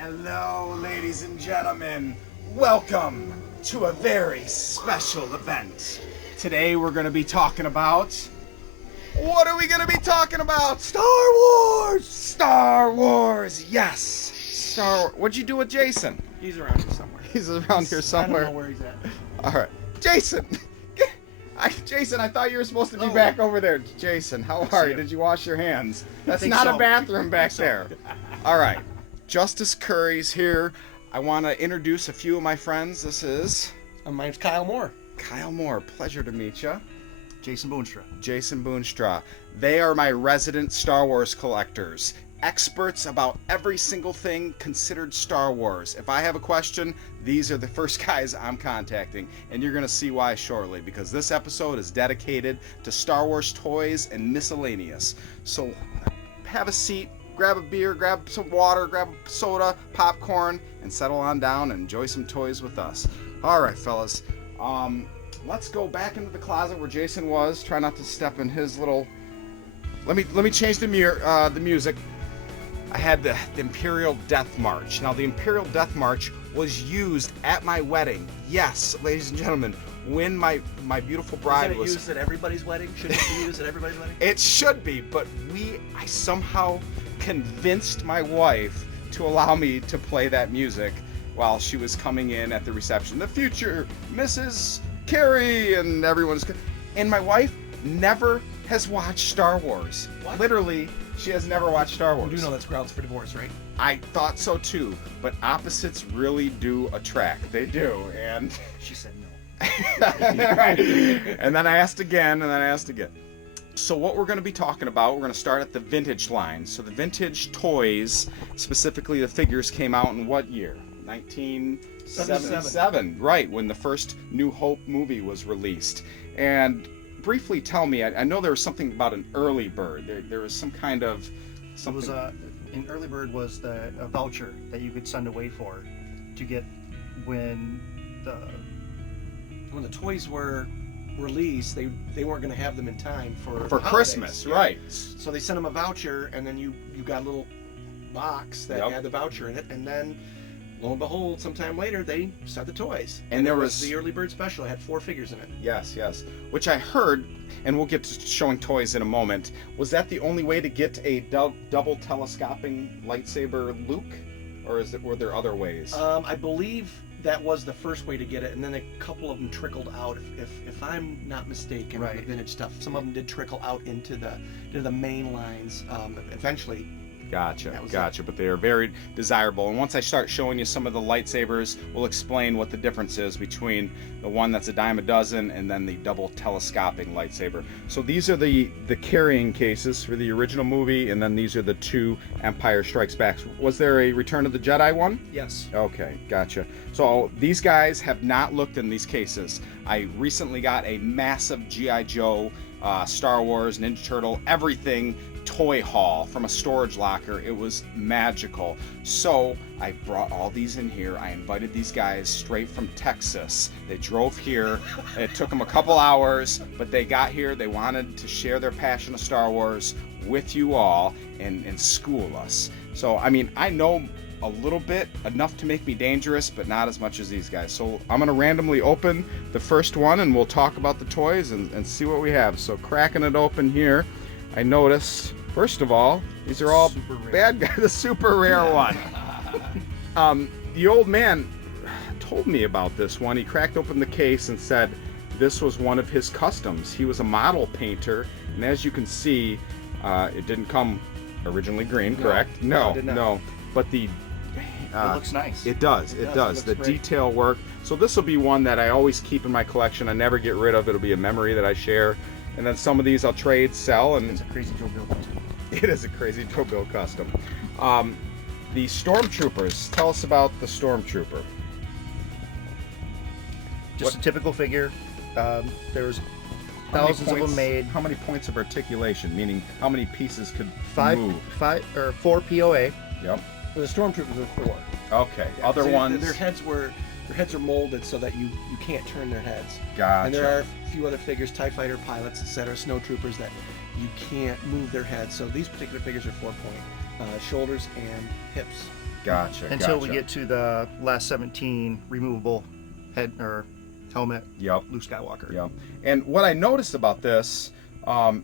Hello, ladies and gentlemen. Welcome to a very special event. Today we're going to be talking about... What are we going to be talking about? Star Wars! Star Wars, yes. Star Wars. What'd you do with Jason? He's around here somewhere. He's around here somewhere. I don't know where he's at. All right. Jason! Jason, I thought you were supposed to be back over there. Jason, how are you? Did you wash your hands? That's not a bathroom back there. All right. Justice Cury's here. I want to introduce a few of my friends. This is... My name's Kyle Moore. Kyle Moore. Pleasure to meet you. Jason Boonstra. Jason Boonstra. They are my resident Star Wars collectors. Experts about every single thing considered Star Wars. If I have a question, these are the first guys I'm contacting. And you're going to see why shortly, because this episode is dedicated to Star Wars toys and miscellaneous. So have a seat, grab a beer, grab some water, grab a soda, popcorn, and settle on down and enjoy some toys with us. All right, fellas. Let's go back into the closet where Jason was. Try not to step in his little... Let me change the music. I had the Imperial Death March. Now, the Imperial Death March was used at my wedding. Yes, ladies and gentlemen, when my beautiful bride was... Isn't it used at everybody's wedding? Shouldn't it be used at everybody's wedding? It should be, but I somehow convinced my wife to allow me to play that music while she was coming in at the reception. The future Mrs. Cury, and everyone's... And my wife never has watched Star Wars. What? Literally... She has never watched Star Wars. You do know that's grounds for divorce, right? I thought so too, but opposites really do attract. They do, and... She said no. Right. And then I asked again, and then I asked again. So what we're going to be talking about, we're going to start at the vintage line. So the vintage toys, specifically the figures, came out in what year? 1977. Right, when the first New Hope movie was released. And... briefly tell me, I know there was something about an early bird. There was some kind of something. It was an early bird was a voucher that you could send away for to get when the toys were released. They weren't going to have them in time for Christmas, yeah. Right? So they sent them a voucher, and then you got a little box that had the voucher in it, and then lo and behold, sometime later they sent the toys. And there was the early bird special. It had 4 figures in it. Yes. Which I heard, and we'll get to showing toys in a moment. Was that the only way to get a double telescoping lightsaber Luke, or were there other ways? I believe that was the first way to get it, and then a couple of them trickled out. If I'm not mistaken, right. The vintage stuff, some of them did trickle out into the main lines. Eventually. Gotcha. But they are very desirable. And once I start showing you some of the lightsabers, we'll explain what the difference is between the one that's a dime a dozen and then the double telescoping lightsaber. So these are the carrying cases for the original movie, and then these are the 2 Empire Strikes Back. Was there a Return of the Jedi one? Yes. Okay, gotcha. So these guys have not looked in these cases. I recently got a massive G.I. Joe, Star Wars, Ninja Turtle, everything toy haul from a storage locker. It was magical. So I brought all these in here. I invited these guys straight from Texas. They drove here. It took them a couple hours, but they got here. They wanted to share their passion of Star Wars with you all and school us. So, I mean, I know a little bit, enough to make me dangerous, but not as much as these guys. So I'm going to randomly open the first one, and we'll talk about the toys and see what we have. So cracking it open here, I noticed, first of all, these are all bad guys, the super rare one. The old man told me about this one. He cracked open the case and said this was one of his customs. He was a model painter, and as you can see, it didn't come originally green, correct? No, it did not. No. But the it looks nice. It does. The great. detail work. So this will be one that I always keep in my collection. I never get rid of. It'll be a memory that I share. And then some of these I'll trade, sell, and It's a crazy Joe Bill custom. it is a crazy Joe Bill custom. The Stormtroopers. Tell us about the Stormtrooper. Just a typical figure. There's thousands of them made. How many points of articulation? Meaning, how many pieces could move? 4 POA. Yep. The stormtroopers are 4. Okay. Yeah, Other so ones. Their heads are molded so that you can't turn their heads. Gotcha. And there are a few other figures, TIE fighter pilots, etc., snowtroopers that you can't move their head. So these particular figures are 4-point, shoulders and hips. Gotcha. Until we get to the last 17 removable head or helmet. Yep. Luke Skywalker. Yep. And what I noticed about this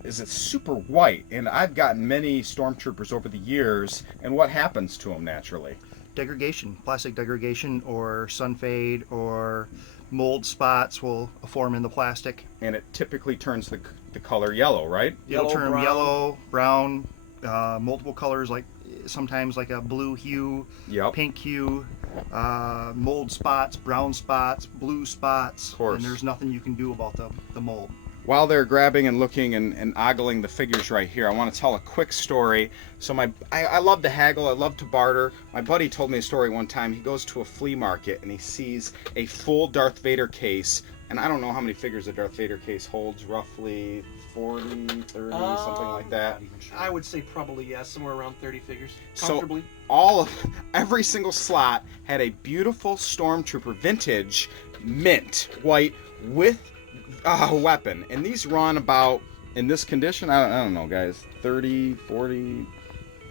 is it's super white, and I've gotten many stormtroopers over the years. And what happens to them naturally? Degradation, plastic degradation, or sun fade, or mold spots will form in the plastic. And it typically turns the color yellow, right? It'll turn brown. yellow, brown, multiple colors, like sometimes like a blue hue, Yep. pink hue, mold spots, brown spots, blue spots. Of course. And there's nothing you can do about the mold. While they're grabbing and looking and ogling the figures right here, I want to tell a quick story. So I love to haggle, I love to barter. My buddy told me a story one time. He goes to a flea market and he sees a full Darth Vader case, and I don't know how many figures a Darth Vader case holds, roughly 40, 30, something like that. I would say probably, yes, somewhere around 30 figures, So comfortably. every single slot had a beautiful Stormtrooper vintage mint white with weapon, and these run about, in this condition, I don't know guys, 30, 40,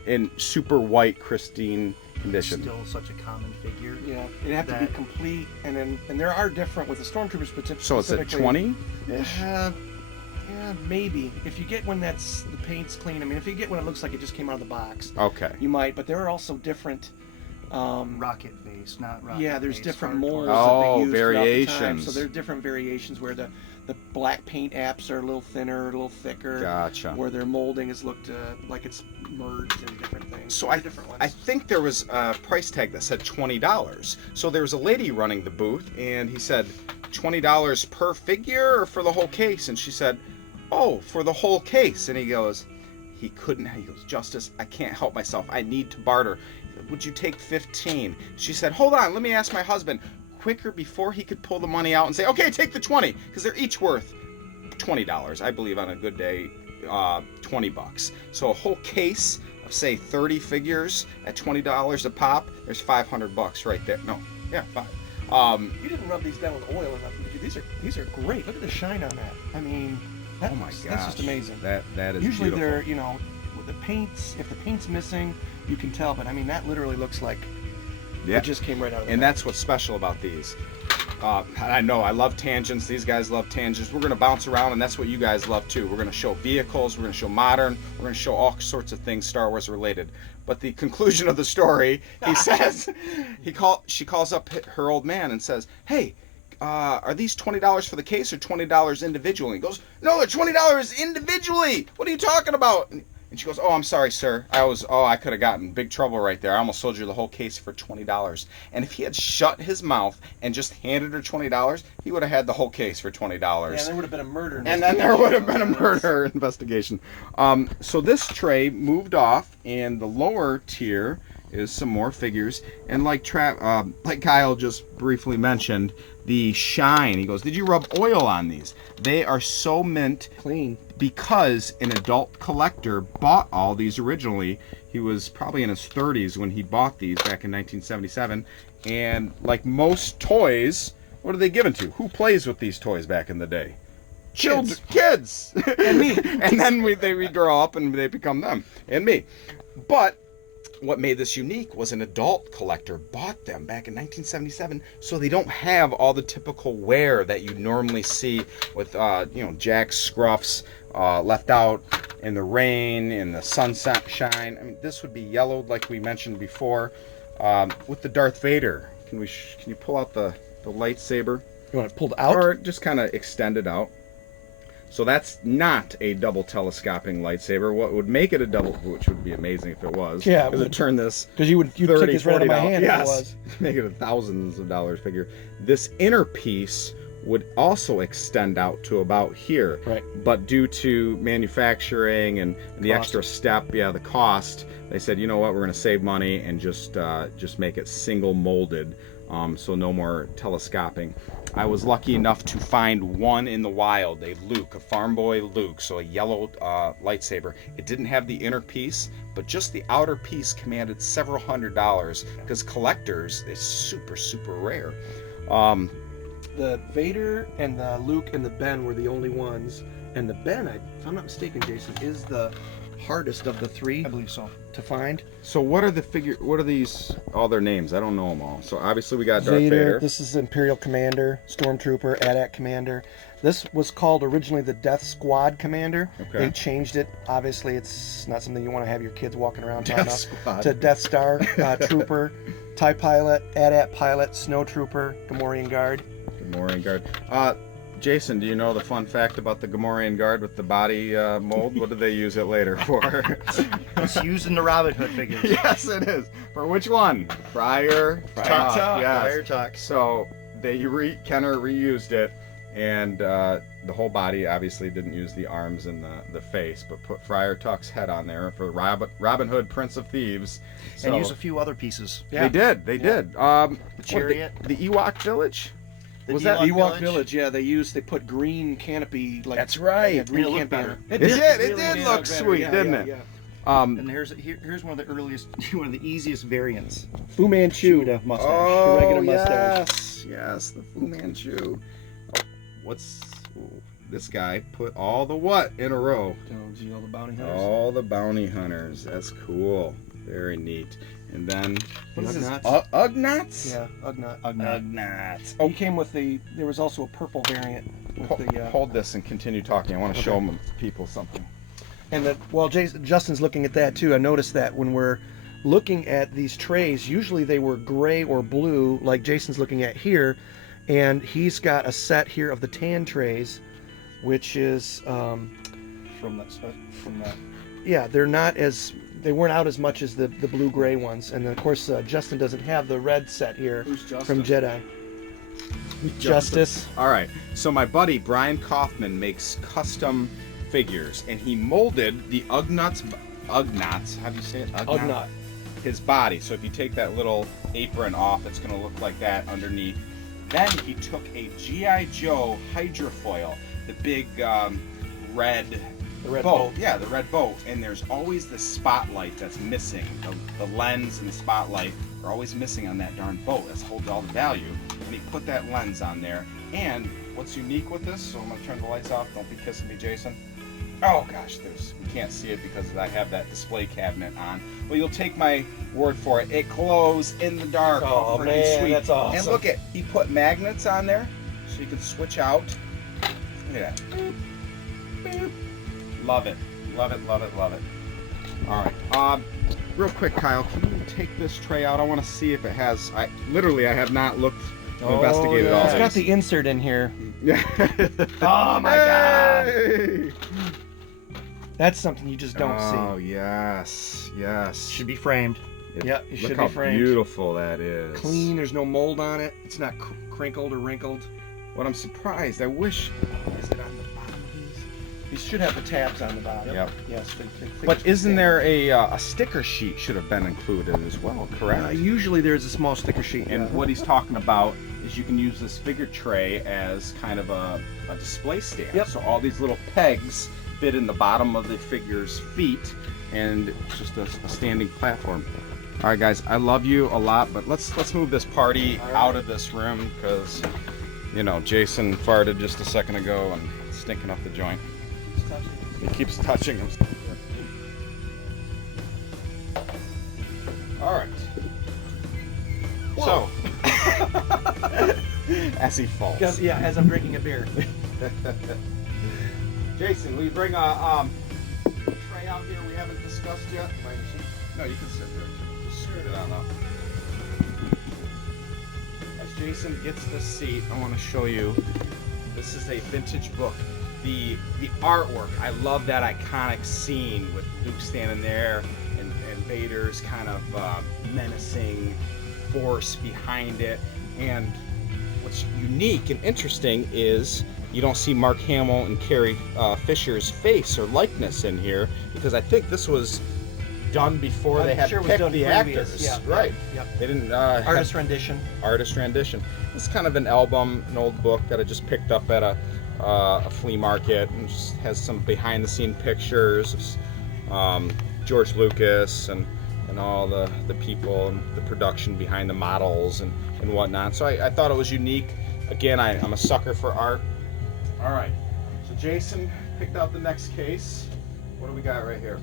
in super white pristine condition. Still such a common figure. Yeah, it'd have to be complete, and there are different with the Stormtroopers specifically. So it's at 20? Yeah, maybe. If you get one that's the paint's clean, I mean, if you get one that looks like it just came out of the box, Okay. you might. But there are also different. Rocket face, not rocket. Yeah, there's face, different hard molds part. Oh, that they use throughout the time. variations. So there are different variations where the black paint apps are a little thinner, a little thicker. Gotcha. Where their molding is looked like it's merged in different things. So There are different ones. I think there was a price tag that said $20. So there was a lady running the booth, and he said, $20 per figure or for the whole case? And she said, oh, for the whole case. And he goes, Justice, I can't help myself. I need to barter. Would you take 15? She said, hold on, let me ask my husband. Quicker, before he could pull the money out and say, okay, take the 20, because they're each worth $20, I believe, on a good day, $20. So a whole case of, say, 30 figures at $20 a pop, there's $500 right there. No, yeah, $5. You didn't rub these down with oil or nothing, did you? These are great. Look at the shine on that. I mean, Oh my gosh, that's just amazing. That is Usually beautiful. they're, with the paints, if the paint's missing, you can tell, but I mean, that literally looks like Yeah. it just came right out of the And box. that's what's special about these. I know I love tangents. These guys love tangents. We're going to bounce around, and that's what you guys love too. We're going to show vehicles. We're going to show modern. We're going to show all sorts of things Star Wars related. But the conclusion of the story, he says, she calls up her old man and says, "Hey, are these $20 for the case or $20 individually?" He goes, "No, they're $20 individually. What are you talking about?" And she goes, "Oh, I'm sorry, sir. I could have gotten big trouble right there. I almost sold you the whole case for $20. And if he had shut his mouth and just handed her $20, he would have had the whole case for $20. Yeah, there would have been a murder. And then there would have been a murder investigation. So this tray moved off, and the lower tier is some more figures. And like Kyle just briefly mentioned, the shine. He goes, "Did you rub oil on these?" They are so mint Clean. because an adult collector bought all these originally. He was probably in his 30s when he bought these back in 1977. And like most toys, what are they given to? Who plays with these toys back in the day? Children, kids, And me. And then we grow up and they become them and me. But what made this unique was an adult collector bought them back in 1977, so they don't have all the typical wear that you normally see with jack scruffs left out in the rain, in the sunset shine. I mean, this would be yellowed like we mentioned before. With the Darth Vader, can you pull out the lightsaber? You want it pulled out? Or just kind of extend it out. So that's not a double telescoping lightsaber. What would make it a double, which would be amazing if it was, Yeah, it is would. to turn this Because you'd take this right out of my hand if it yes, was. make it a thousands of dollars figure. This inner piece would also extend out to about here. Right. But due to manufacturing and the Cost. extra step, the cost, they said, you know what, we're going to save money and just make it single molded. So no more telescoping. I was lucky enough to find one in the wild, a farm boy Luke, so a yellow lightsaber. It didn't have the inner piece, but just the outer piece commanded several $100s because collectors, it's super, super rare. The Vader and the Luke and the Ben were the only ones And the Ben, if I'm not mistaken, Jason, is the hardest of the three. I believe so. To find. So what are these, all their names? I don't know them all. So obviously we got Darth Vader. This is Imperial Commander, Stormtrooper, AT-AT Commander. This was called originally the Death Squad Commander. Okay. They changed it. Obviously, it's not something you want to have your kids walking around talking Death Squad. to Death Star Trooper, TIE Pilot, AT-AT Pilot, Snow Trooper, Gamorrean Guard. Gamorrean Guard. Jason, do you know the fun fact about the Gamorrean Guard with the body mold? What do they use it later for? It's used in the Robin Hood figures. Yes, it is. For which one? Friar Tuck. Yes. Friar Tuck. So Kenner reused it, and the whole body obviously didn't use the arms and the face, but put Friar Tuck's head on there for Robin Hood, Prince of Thieves. So And use a few other pieces. They did. They did. The chariot. The Ewok Village. The Was that Ewok Village? Yeah, they put green canopy. That's right. Yeah, green It looked canopy. better. It did look sweet, didn't it? Yeah. And here's one of the earliest, one of the easiest variants. Fu Manchu mustache, Oh, regular mustache. yes, the Fu Manchu. This guy put all the what in a row? Oh, gee, all the bounty hunters. All the bounty hunters. That's cool. Very neat. And then What is this? Ugnaughts? Yeah, Ugnaught. Ugnaughts. He came with there was also a purple variant with Hold this and continue talking. I want to show people something. and Justin's looking at that too. I noticed that when we're looking at these trays, usually they were gray or blue, like Jason's looking at here, and he's got a set here of the tan trays, which is From that. yeah, they weren't out as much as the blue-gray ones. And then, of course, Justin doesn't have the red set here from Jedi. Justice. All right. So my buddy Brian Kaufman makes custom figures, and he molded the Ugnaughts. How do you say it? Ugnaught. His body. So if you take that little apron off, it's going to look like that underneath. Then he took a G.I. Joe hydrofoil, the big red. The red boat. Yeah, the red boat. And there's always the spotlight that's missing. The lens and the spotlight are always missing on that darn boat. That holds all the value. And he put that lens on there. And what's unique with this, so I'm going to turn the lights off. Don't be kissing me, Jason. Oh gosh, you can't see it because I have that display cabinet on. Well, you'll take my word for it. It glows in the dark. Oh man, sweet. that's awesome. And look he put magnets on there so you can switch out. Look at that. Boop, boop. Love it. Love it, love it, love it. All right. Real quick, Kyle, can you take this tray out? I want to see if it has... I have not investigated all It's these. got the insert in here. Yeah. Oh my god! Hey! That's something you just don't see. Oh, yes. Yes. Should be framed. Yeah, it should Look be how framed. beautiful that is. Clean, there's no mold on it. It's not crinkled or wrinkled. What I'm surprised, I wish... Is it on the bottom of these? These should have the tabs on the bottom. Yep. Yes. But isn't there a sticker sheet should have been included as well, correct? Usually there's a small sticker sheet. And what he's talking about is you can use this figure tray as kind of a display stand. Yep. So all these little pegs fit in the bottom of the figure's feet, and it's just a standing platform. All right, guys, I love you a lot, but let's move this party out of this room because, Jason farted just a second ago and it's stinking up the joint. He keeps touching him. All right. Whoa. So, as he falls. Yeah, as I'm drinking a beer. Jason, will you bring a tray out here we haven't discussed yet? No, you can sit there. Just scoot it on up. As Jason gets this seat, I want to show you. This is a vintage book. The artwork, I love that iconic scene with Luke standing there and Vader's kind of menacing force behind it. And what's unique and interesting is you don't see Mark Hamill and Carrie Fisher's face or likeness in here because I think this was done before they had picked the actors. Yeah, right. Yep. They didn't Artist rendition. Artist rendition. It's kind of an album, an old book that I just picked up at a flea market, and just has some behind-the-scene pictures of George Lucas and all the people and the production behind the models and whatnot. So I thought it was unique. Again, I'm a sucker for art. All right. So Jason, picked out the next case. What do we got right here?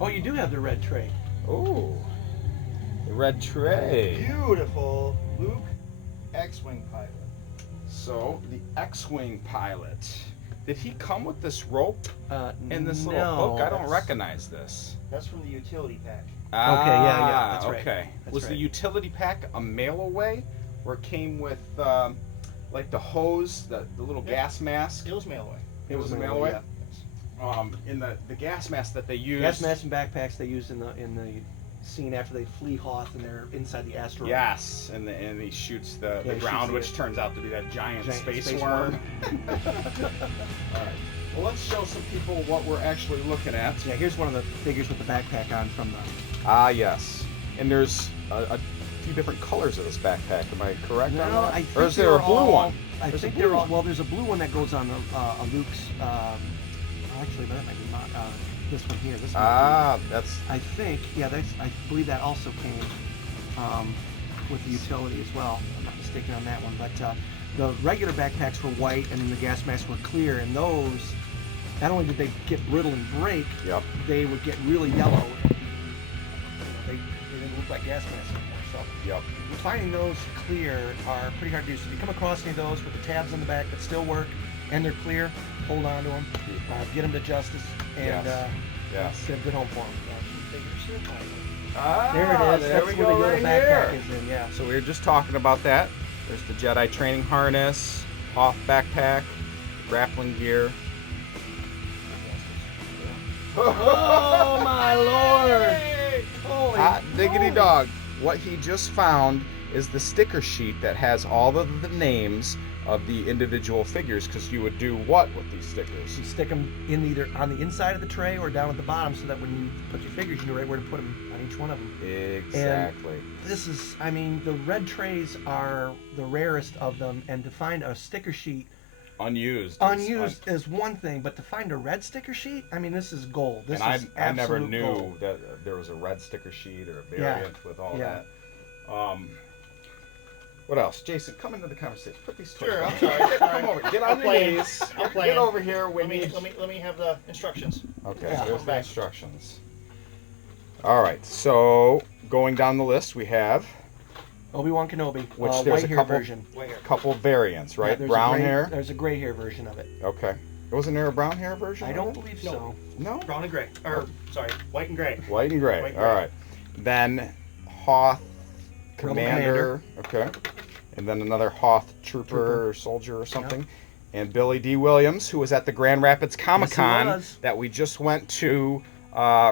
Oh, you do have the red tray. Oh, the red tray. Beautiful Luke X-Wing pilot. So, the X-Wing pilot. Did he come with this rope and this little no, hook? I don't recognize this. That's from the utility pack. Ah, yeah, that's right. Okay. That's Was right. the utility pack a mail-away, where it came with like the hose, the little gas mask? It was mail away. It was a mail-away. In the gas mask that they use. Gas masks and backpacks they use in the scene after they flee Hoth and they're inside the asteroid. Yes, and he shoots the he ground, shoots which it. turns out to be that giant space space worm. All right. Well, let's show some people what we're actually looking at. Yeah, here's one of the figures with the backpack on from the. Ah, yes. And there's a few different colors of this backpack. Am I correct on that? I think or is there a blue one? I think they're all. Well, there's a blue one that goes on a Luke's. Actually, that might be this one here. This one. Ah, that's. I think, yeah, I believe that also came with the utility as well. I'm not mistaken on that one. But the regular backpacks were white, and then the gas masks were clear. And those, not only did they get brittle and break, Yep. they would get really yellow. They didn't look like gas masks anymore. So Yep. finding those clear are pretty hard to do. So if you come across any of those with the tabs on the back that still work and they're clear, hold on to them, get them to Justice, and Yes. get a good home for them. Ah, There it is. There That's we where go the right yellow backpack here. is in, yeah. So we were just talking about that. There's the Jedi training harness, Hoth backpack, grappling gear. Oh my lord! Holy Hot diggity moly. dog. What he just found is the sticker sheet that has all of the names of the individual figures, because you would do what with these stickers? You stick them in either on the inside of the tray or down at the bottom, so that when you put your figures, you know right where to put them on each one of them. Exactly. This is, I mean, the red trays are the rarest of them, and to find a sticker sheet Unused. is one thing, but to find a red sticker sheet, I mean, this is gold. This and is I never absolute knew gold. that there was a red sticker sheet or a variant with all Yeah. that. What else? Jason, come into the conversation. Put these toys Sure, down. I'm sorry. Come over. Get on your knees. I'm Get playing. over here. We Let me need. let me have the instructions. Okay, Yeah. there's the Back. instructions. All right, so going down the list, we have Obi-Wan Kenobi, which there's white a hair couple version. couple variants, right? Yeah, there's Brown a gray, hair. There's a gray hair version of it. Okay. Wasn't there a brown hair version? I of don't it? believe No. so. No. Brown and gray. Or sorry, white and gray. White and gray. White and All gray. right. Then Hoth Rebel Commander. Okay. And then another Hoth Trooper or Soldier or something. And Billy D. Williams, who was at the Grand Rapids Comic-Con was. that we just went to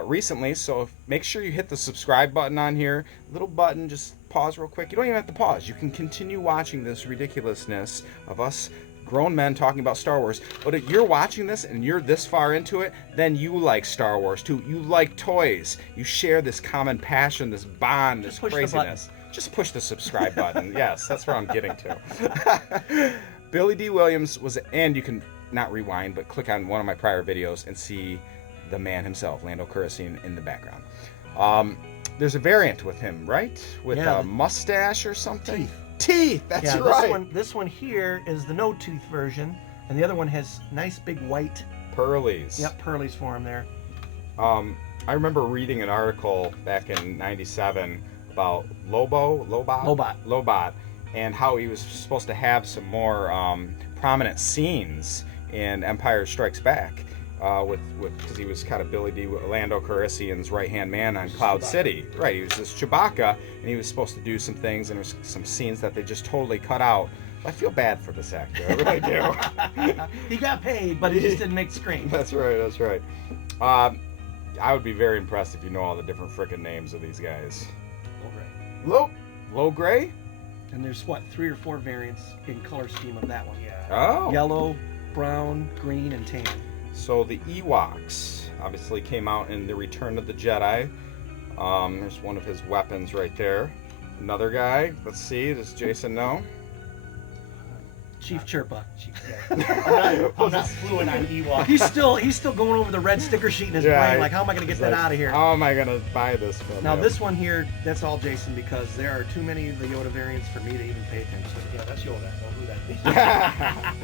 recently. So make sure you hit the subscribe button on here. Little button, just pause real quick. You don't even have to pause. You can continue watching this ridiculousness of us grown men talking about Star Wars. But if you're watching this and you're this far into it, then you like Star Wars too. You like toys. You share this common passion, this bond, this push the button. craziness. Just push the subscribe button. Yes, that's where I'm getting to. Billy D. Williams was, and you can not rewind, but click on one of my prior videos and see the man himself, Lando Calrissian, in the background. There's a variant with him, right? With Yeah, a mustache or something? Teeth. Teeth, that's Yeah, right. this one here is the no tooth version, and the other one has nice big white, Pearlies. pearlies for him there. I remember reading an article back in '97 about Lobot, and how he was supposed to have some more prominent scenes in Empire Strikes Back, because he was kind of Billy D. Lando Calrissian's right-hand man on Cloud City. Right, he was this Chewbacca, and he was supposed to do some things, and there was some scenes that they just totally cut out. I feel bad for this actor, I really do. He got paid, but he just didn't make the screen. That's right. I would be very impressed if you know all the different frickin' names of these guys. Low Gray? And there's what, 3 or 4 variants in color scheme of that one. Yeah. Oh. Yellow, brown, green, and tan. So the Ewoks obviously came out in the Return of the Jedi. There's one of his weapons right there. Another guy. Let's see. Does Jason know? Chief Chirpa. I'm not fluent on Ewok. He's still going over the red sticker sheet in his brain. Like, how am I going to get that out of here? How am I going to buy this from Now you? this one here, that's all Jason, because there are too many of the Yoda variants for me to even pay attention to. Yeah, that's Yoda. Don't do that.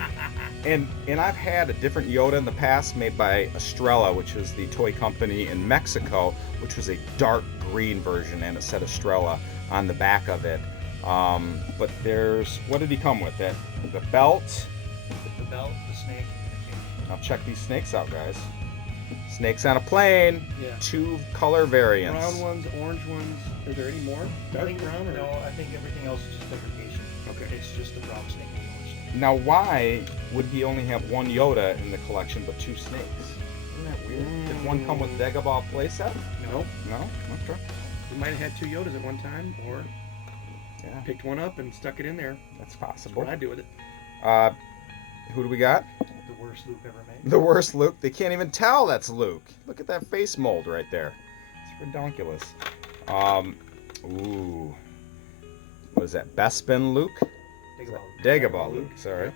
and I've had a different Yoda in the past made by Estrella, which is the toy company in Mexico, which was a dark green version, and it said Estrella on the back of it. But there's, what did he come with? The belt. The belt, the snake, and the cape. Now check these snakes out, guys. Snakes on a plane. Yeah. 2 color variants. Brown ones, orange ones. Are there any more? Dark brown? No, I think everything else is just degradation. Okay. It's just the brown snake and the orange snake. Now why would he only have 1 Yoda in the collection but 2 snakes? Isn't that weird? Did one come with Dagobah playset? Nope. No? Okay. We might have had 2 Yodas at one time, or Yeah, picked one up and stuck it in there. that's That's possible. what I do with it. Who do we got? The worst Luke ever made. The worst Luke. They can't even tell that's Luke. Look at that face mold right there. It's redonkulous. Ooh. What is that? Bespin Luke? Dagobah Luke, sorry.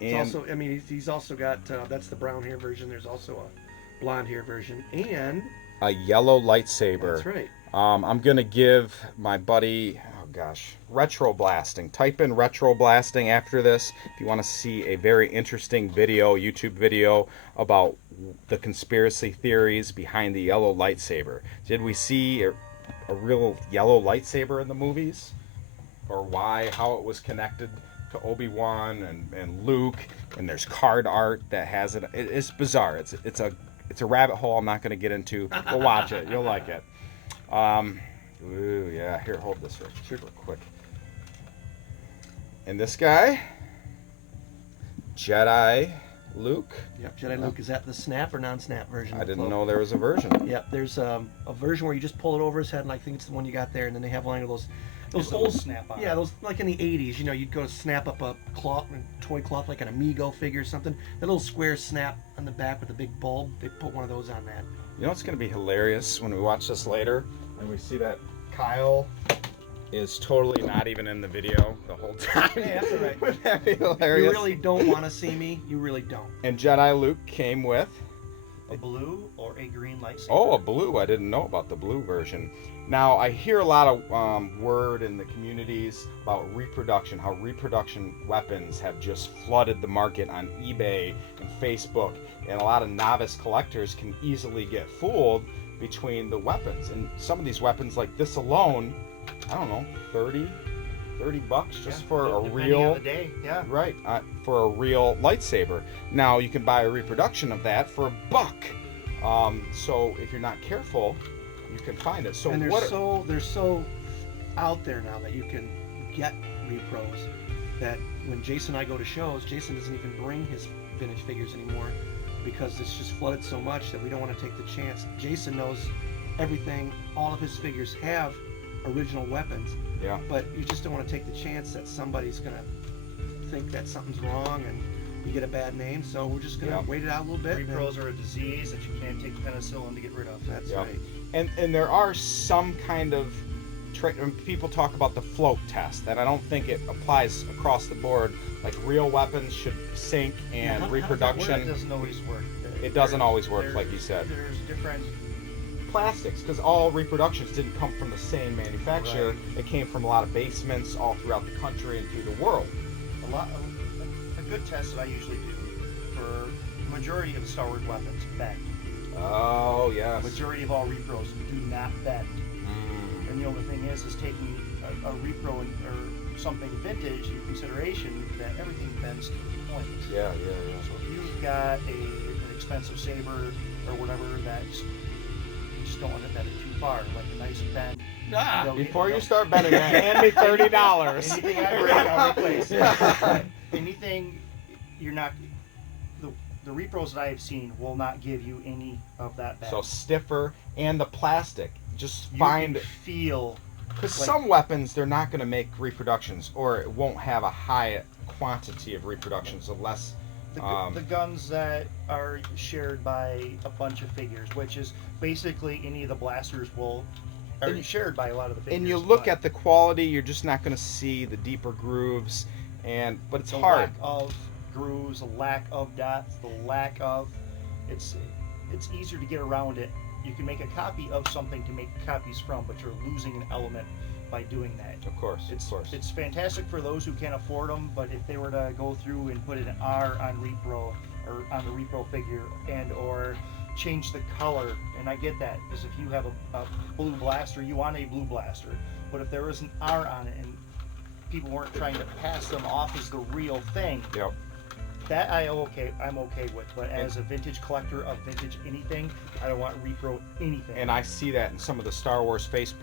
It's And also, I mean, he's also got, that's the brown hair version. There's also a blonde hair version. And, a yellow lightsaber. that's right. I'm going to give my buddy, oh gosh, Retro Blasting. Type in Retro Blasting after this if you want to see a very interesting video, YouTube video, about the conspiracy theories behind the yellow lightsaber. Did we see a real yellow lightsaber in the movies? Or why, how it was connected to Obi-Wan and Luke, and there's card art that has it. It's bizarre. It's a rabbit hole I'm not going to get into. Go watch it. You'll like it. Ooh, yeah. Here, hold this super quick. And this guy, Jedi Luke. Yep, Jedi Luke. Is that the snap or non-snap version? I of the didn't cloak? know there was a version. Yep, there's a version where you just pull it over his head, and I think it's the one you got there, and then they have one of those Old snap on. Yeah, those like in the 80s, you know, you'd go to snap up a cloth, toy cloth, like an Amigo figure or something. That little square snap on the back with a big bulb, they put one of those on that. You know what's going to be hilarious when we watch this later and we see that Kile is totally not even in the video the whole time. Yeah, that's all right. Would that be You hilarious? really don't want to see me. You really don't. And Jedi Luke came with A blue or a green lightsaber. a blue. I didn't know about the blue version. Now I hear a lot of word in the communities about reproduction, how reproduction weapons have just flooded the market on eBay and Facebook, and a lot of novice collectors can easily get fooled between the weapons. And some of these weapons, like this alone, I don't know, 30 bucks just for a Depending real on the day. Yeah. right for a real lightsaber. Now you can buy a reproduction of that for $1. So if you're not careful, you can find it. So And what? they're so out there now that you can get repros that when Jason and I go to shows, Jason doesn't even bring his vintage figures anymore because it's just flooded so much that we don't want to take the chance. Jason knows everything. All of his figures have original weapons, Yeah. but you just don't want to take the chance that somebody's going to think that something's wrong and you get a bad name. So we're just going to wait it out a little bit. Repros are a disease that you can't take penicillin to get rid of. That's Yeah. right. And there are some kind of people talk about the float test, and I don't think it applies across the board. Like real weapons should sink, and How does that work? reproduction. It doesn't always work. It doesn't always work, like you said. There's different. Plastics, because all reproductions didn't come from the same manufacturer. Right. It came from a lot of basements all throughout the country and through the world. A good test that I usually do for majority of the Star Wars weapons bend. Oh yes. Majority of all repros do not bend. Mm. And the only thing is taking a repro or something vintage in consideration that everything bends to the point. Yeah. So if you've got an expensive saber or whatever that you just don't want to bend it too far, like a nice bend. Before you start bending that, hand me $30. Anything I bring, I'll replace. Anything you're not. The repros that I have seen will not give you any of that bend. So stiffer, and the plastic. Just you find can feel. because like- some weapons they're not going to make reproductions, or it won't have a high quantity of reproductions, so less. The guns that are shared by a bunch of figures, which is basically any of the blasters are shared by a lot of the figures. And you look at the quality, you're just not going to see the deeper grooves. but it's the hard. lack of grooves, the lack of dots, the lack of it's easier to get around it. You can make a copy of something to make copies from, but you're losing an element by doing that. Of course, It's fantastic for those who can't afford them, but if they were to go through and put an R on repro or on the repro figure and or change the color, and I get that, because if you have a blue blaster, you want a blue blaster, but if there was an R on it and people weren't trying to pass them off as the real thing, Yep. that I'm okay with. But as a vintage collector of vintage anything, I don't want repro anything. And I see that in some of the Star Wars Facebook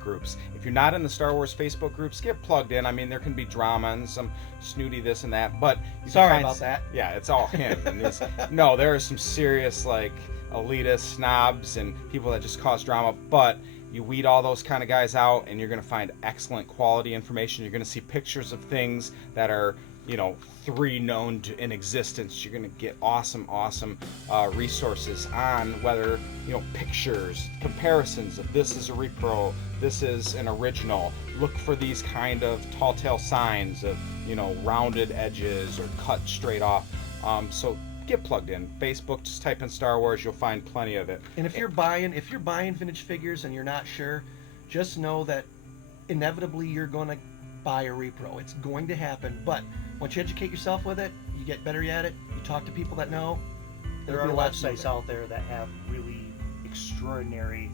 groups. If you're not in the Star Wars Facebook groups, get plugged in. I mean, there can be drama and some snooty this and that, but you Sorry can find, about that. Yeah, it's all him. And no, there are some serious like elitist snobs and people that just cause drama, but you weed all those kind of guys out and you're going to find excellent quality information. You're going to see pictures of things that are, 3 known in existence. You're going to get awesome resources on whether, pictures, comparisons of this is a repro, this is an original. Look for these kind of tall tale signs of, rounded edges or cut straight off. So get plugged in. Facebook, just type in Star Wars, you'll find plenty of it. And if you're buying vintage figures and you're not sure, just know that inevitably you're going to buy a repro. It's going to happen, but once you educate yourself with it, you get better at it, you talk to people that know. There are websites out there that have really extraordinary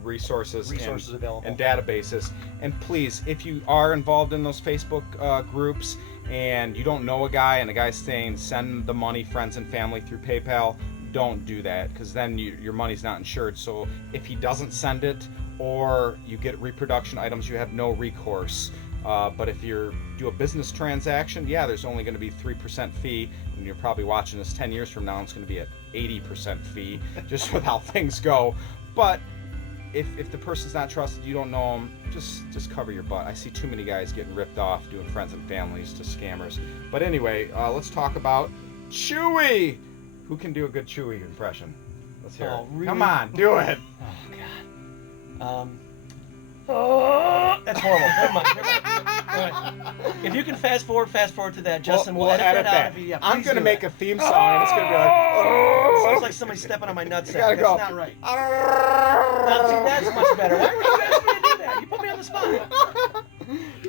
resources available and databases. And please, if you are involved in those Facebook groups and you don't know a guy and the guy's saying send the money, friends and family, through PayPal, don't do that, because then your money's not insured. So if he doesn't send it or you get reproduction items, you have no recourse. But if you do a business transaction, yeah, there's only going to be 3% fee, and you're probably watching this 10 years from now, and it's going to be an 80% fee, just with how things go. But if the person's not trusted, you don't know them, just cover your butt. I see too many guys getting ripped off doing friends and families to scammers. But anyway, let's talk about Cury. Who can do a good Cury impression? Let's hear it. Really? Come on, do it. Oh, God. That's horrible. Never mind. If you can fast forward to that, Justin, we'll edit that out. I'm going to make a theme song, and it's going to be like... Sounds like somebody stepping on my nutsack. That's go. Not right. Now, see, that's much better. Why were you asking me to do that? You put me on the spot.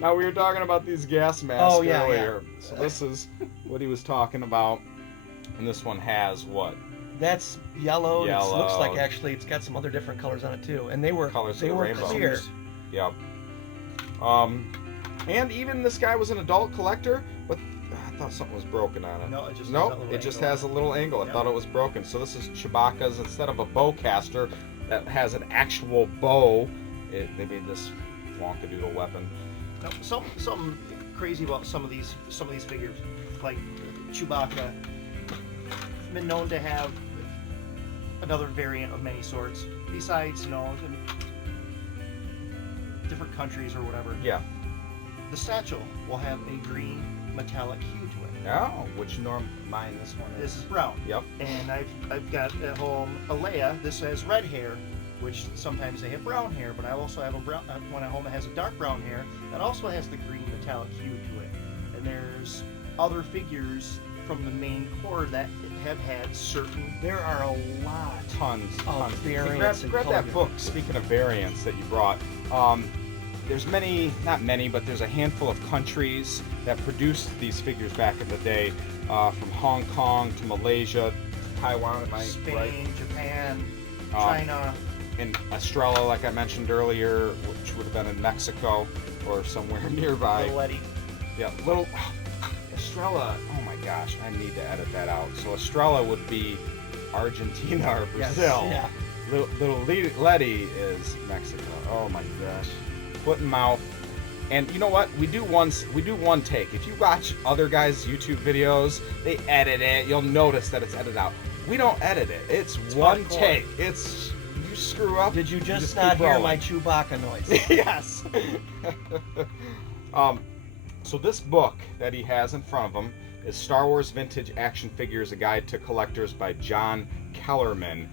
Now, we were talking about these gas masks earlier. Yeah. So this is what he was talking about. And this one has what? That's yellow. Yellow. It looks like actually it's got some other different colors on it too. And they were rainbow. clear. Yep. And even this guy was an adult collector, but I thought something was broken on it. No, it just has a little angle. I thought it was broken. So this is Chewbacca's. Instead of a bowcaster that has an actual bow, they made this wonkadoodle weapon. No, something crazy about some of these figures, like Chewbacca, been known to have another variant of many sorts. Besides, different countries or whatever. Yeah. The satchel will have a green metallic hue to it. Oh, which mine this one is? This is brown. Yep. And I've got at home a Leia. This has red hair, which sometimes they have brown hair, but I also have one at home that has a dark brown hair that also has the green metallic hue to it. And there's other figures from the main core that have had certain... There are a lot tons of variants. Grab that book, speaking of variants that you brought. There's not many, but there's a handful of countries that produced these figures back in the day, from Hong Kong to Malaysia, Taiwan, Spain, right? Japan, China. And Estrella, like I mentioned earlier, which would have been in Mexico or somewhere nearby. Little Eddie. Yeah, Estrella, oh my gosh, I need to edit that out. So Estrella would be Argentina or Brazil. Yes, yeah. Little Letty is Mexico. Oh my gosh. Foot and mouth. And you know what? We do one take. If you watch other guys' YouTube videos, they edit it. You'll notice that it's edited out. We don't edit it. It's one take. It's you screw up. Did you just not hear my Chewbacca noise? Yes. So this book that he has in front of him is Star Wars Vintage Action Figures: A Guide to Collectors by John Kellerman.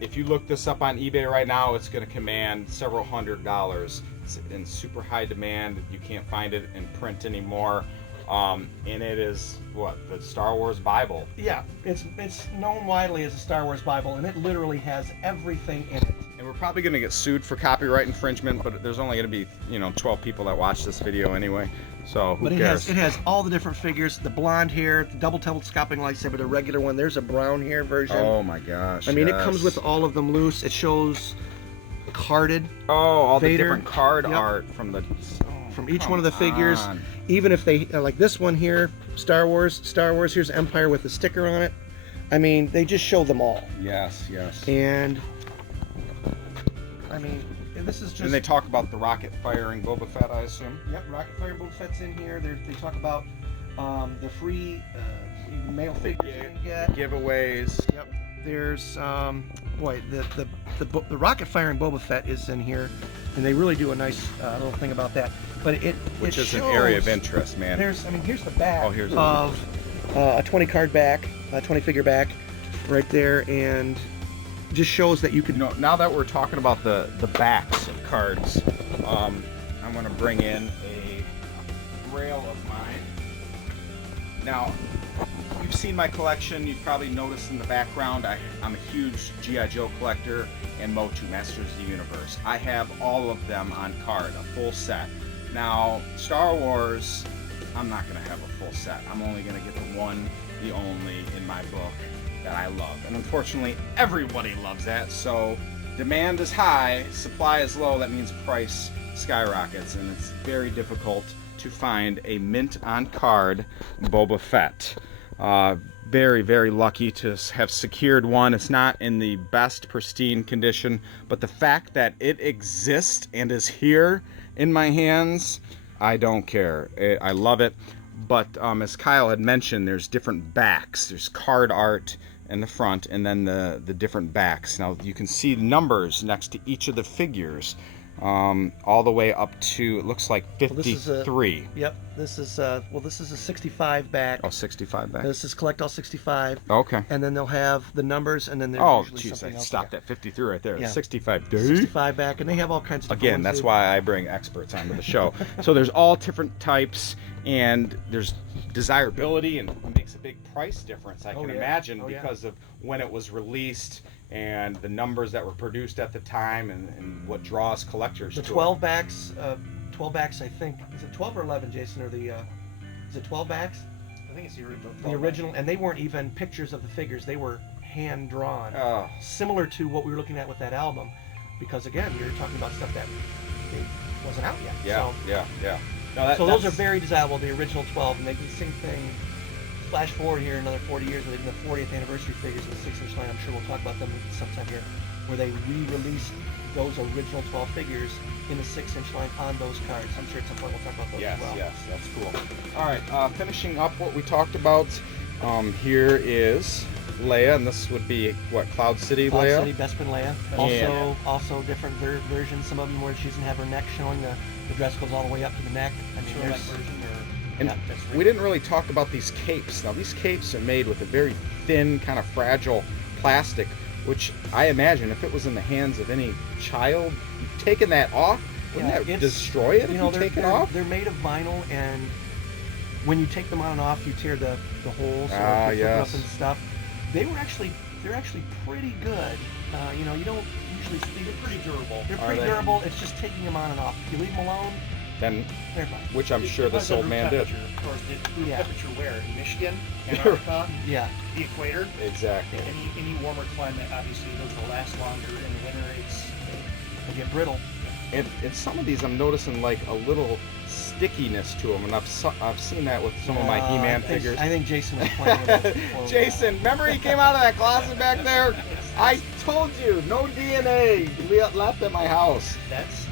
if you look this up on eBay right now, it's going to command several $100s. It's in super high demand. You can't find it in print anymore. And it is what, the Star Wars Bible. Yeah, it's known widely as a Star Wars Bible, and it literally has everything in it. And we're probably going to get sued for copyright infringement, but there's only going to be 12 people that watch this video anyway. So who cares? It has all the different figures. The blonde here, the double telescoping lightsaber, the regular one. There's a brown here version. Oh my gosh! I mean, it comes with all of them loose. It shows carded. Oh, all Vader. the different card art from the. From each one of the figures, even if they like this one here, Star Wars. Here's Empire with the sticker on it. I mean, they just show them all. Yes. And I mean, this is just. And they talk about the rocket firing Boba Fett, I assume. Yep, rocket fire Boba Fett's in here. They talk about the free male figures you can get. Giveaways. Yep. There's the rocket firing Boba Fett is in here, and they really do a nice little thing about that. But which is shows, an area of interest, man. Here's the back here's of a 20 card back, a 20 figure back, right there, and just shows that you could. Now that we're talking about the backs of cards, I'm going to bring in a grail of mine. Now, you've seen my collection. You've probably noticed in the background I'm a huge G.I. Joe collector and Motu, Masters of the Universe. I have all of them on card, a full set. Now, Star Wars, I'm not going to have a full set. I'm only going to get the one, the only in my book that I love. And unfortunately, everybody loves that. So demand is high, supply is low. That means price skyrockets. And it's very difficult to find a mint on card Boba Fett. Very, very lucky to have secured one. It's not in the best pristine condition, but the fact that it exists and is here in my hands, I don't care. I love it. But as Kyle had mentioned, there's different backs. There's card art in the front, and then the different backs. Now you can see numbers next to each of the figures, all the way up to, it looks like 53. Yep. This is a 65 back. Oh, 65 back. This is collect all 65. Okay. And then they'll have the numbers, and then there's usually geez, something I else. stopped at 53 right there. Yeah. 65. 65 back, and they have all kinds of. Again, that's why I bring experts onto the show. So there's all different types, and there's desirability, and it makes a big price difference, I can imagine, because of when it was released and the numbers that were produced at the time, and what draws collectors to 12 backs. 12 backs, I think. Is it 12 or 11, Jason? Or the is it 12 backs? I think it's the original. The original, and they weren't even pictures of the figures. They were hand drawn, similar to what we were looking at with that album. Because again, you're talking about stuff that wasn't out yet. Yeah. So those are very desirable. The original 12, and they do the same thing. Flash forward here another 40 years, where they did the 40th anniversary figures in the 6-inch line. I'm sure we'll talk about them sometime here, where they re-released those original 12 figures in the 6-inch line on those cards. I'm sure at some point we'll talk about those as well. Yes, that's cool. All right, finishing up what we talked about, here is Leia, and this would be, what, Cloud City Leia? Cloud City, Bespin Leia. Also different versions, some of them where she doesn't have her neck showing, the dress goes all the way up to the neck. I mean, there's... And we didn't really talk about these capes. Now, these capes are made with a very thin, kind of fragile plastic, which I imagine if it was in the hands of any child, taking that off, wouldn't that destroy it if you take it off? They're made of vinyl, and when you take them on and off, you tear the holes or you flip up and stuff. They're actually pretty good. You don't usually see. They're pretty durable. They're pretty durable. It's just taking them on and off. If you leave them alone, then they're fine. Which I'm sure this old man did. Of course, the room temperature where? In Michigan, Antarctica, the equator. Exactly. Any warmer climate, obviously, those will last longer. In the winter, they get brittle. And some of these, I'm noticing like a little stickiness to them, and I've seen that with some of my He-Man figures. I think Jason was playing with it. Jason, remember he came out of that closet back there? I told you, no DNA left at my house. That's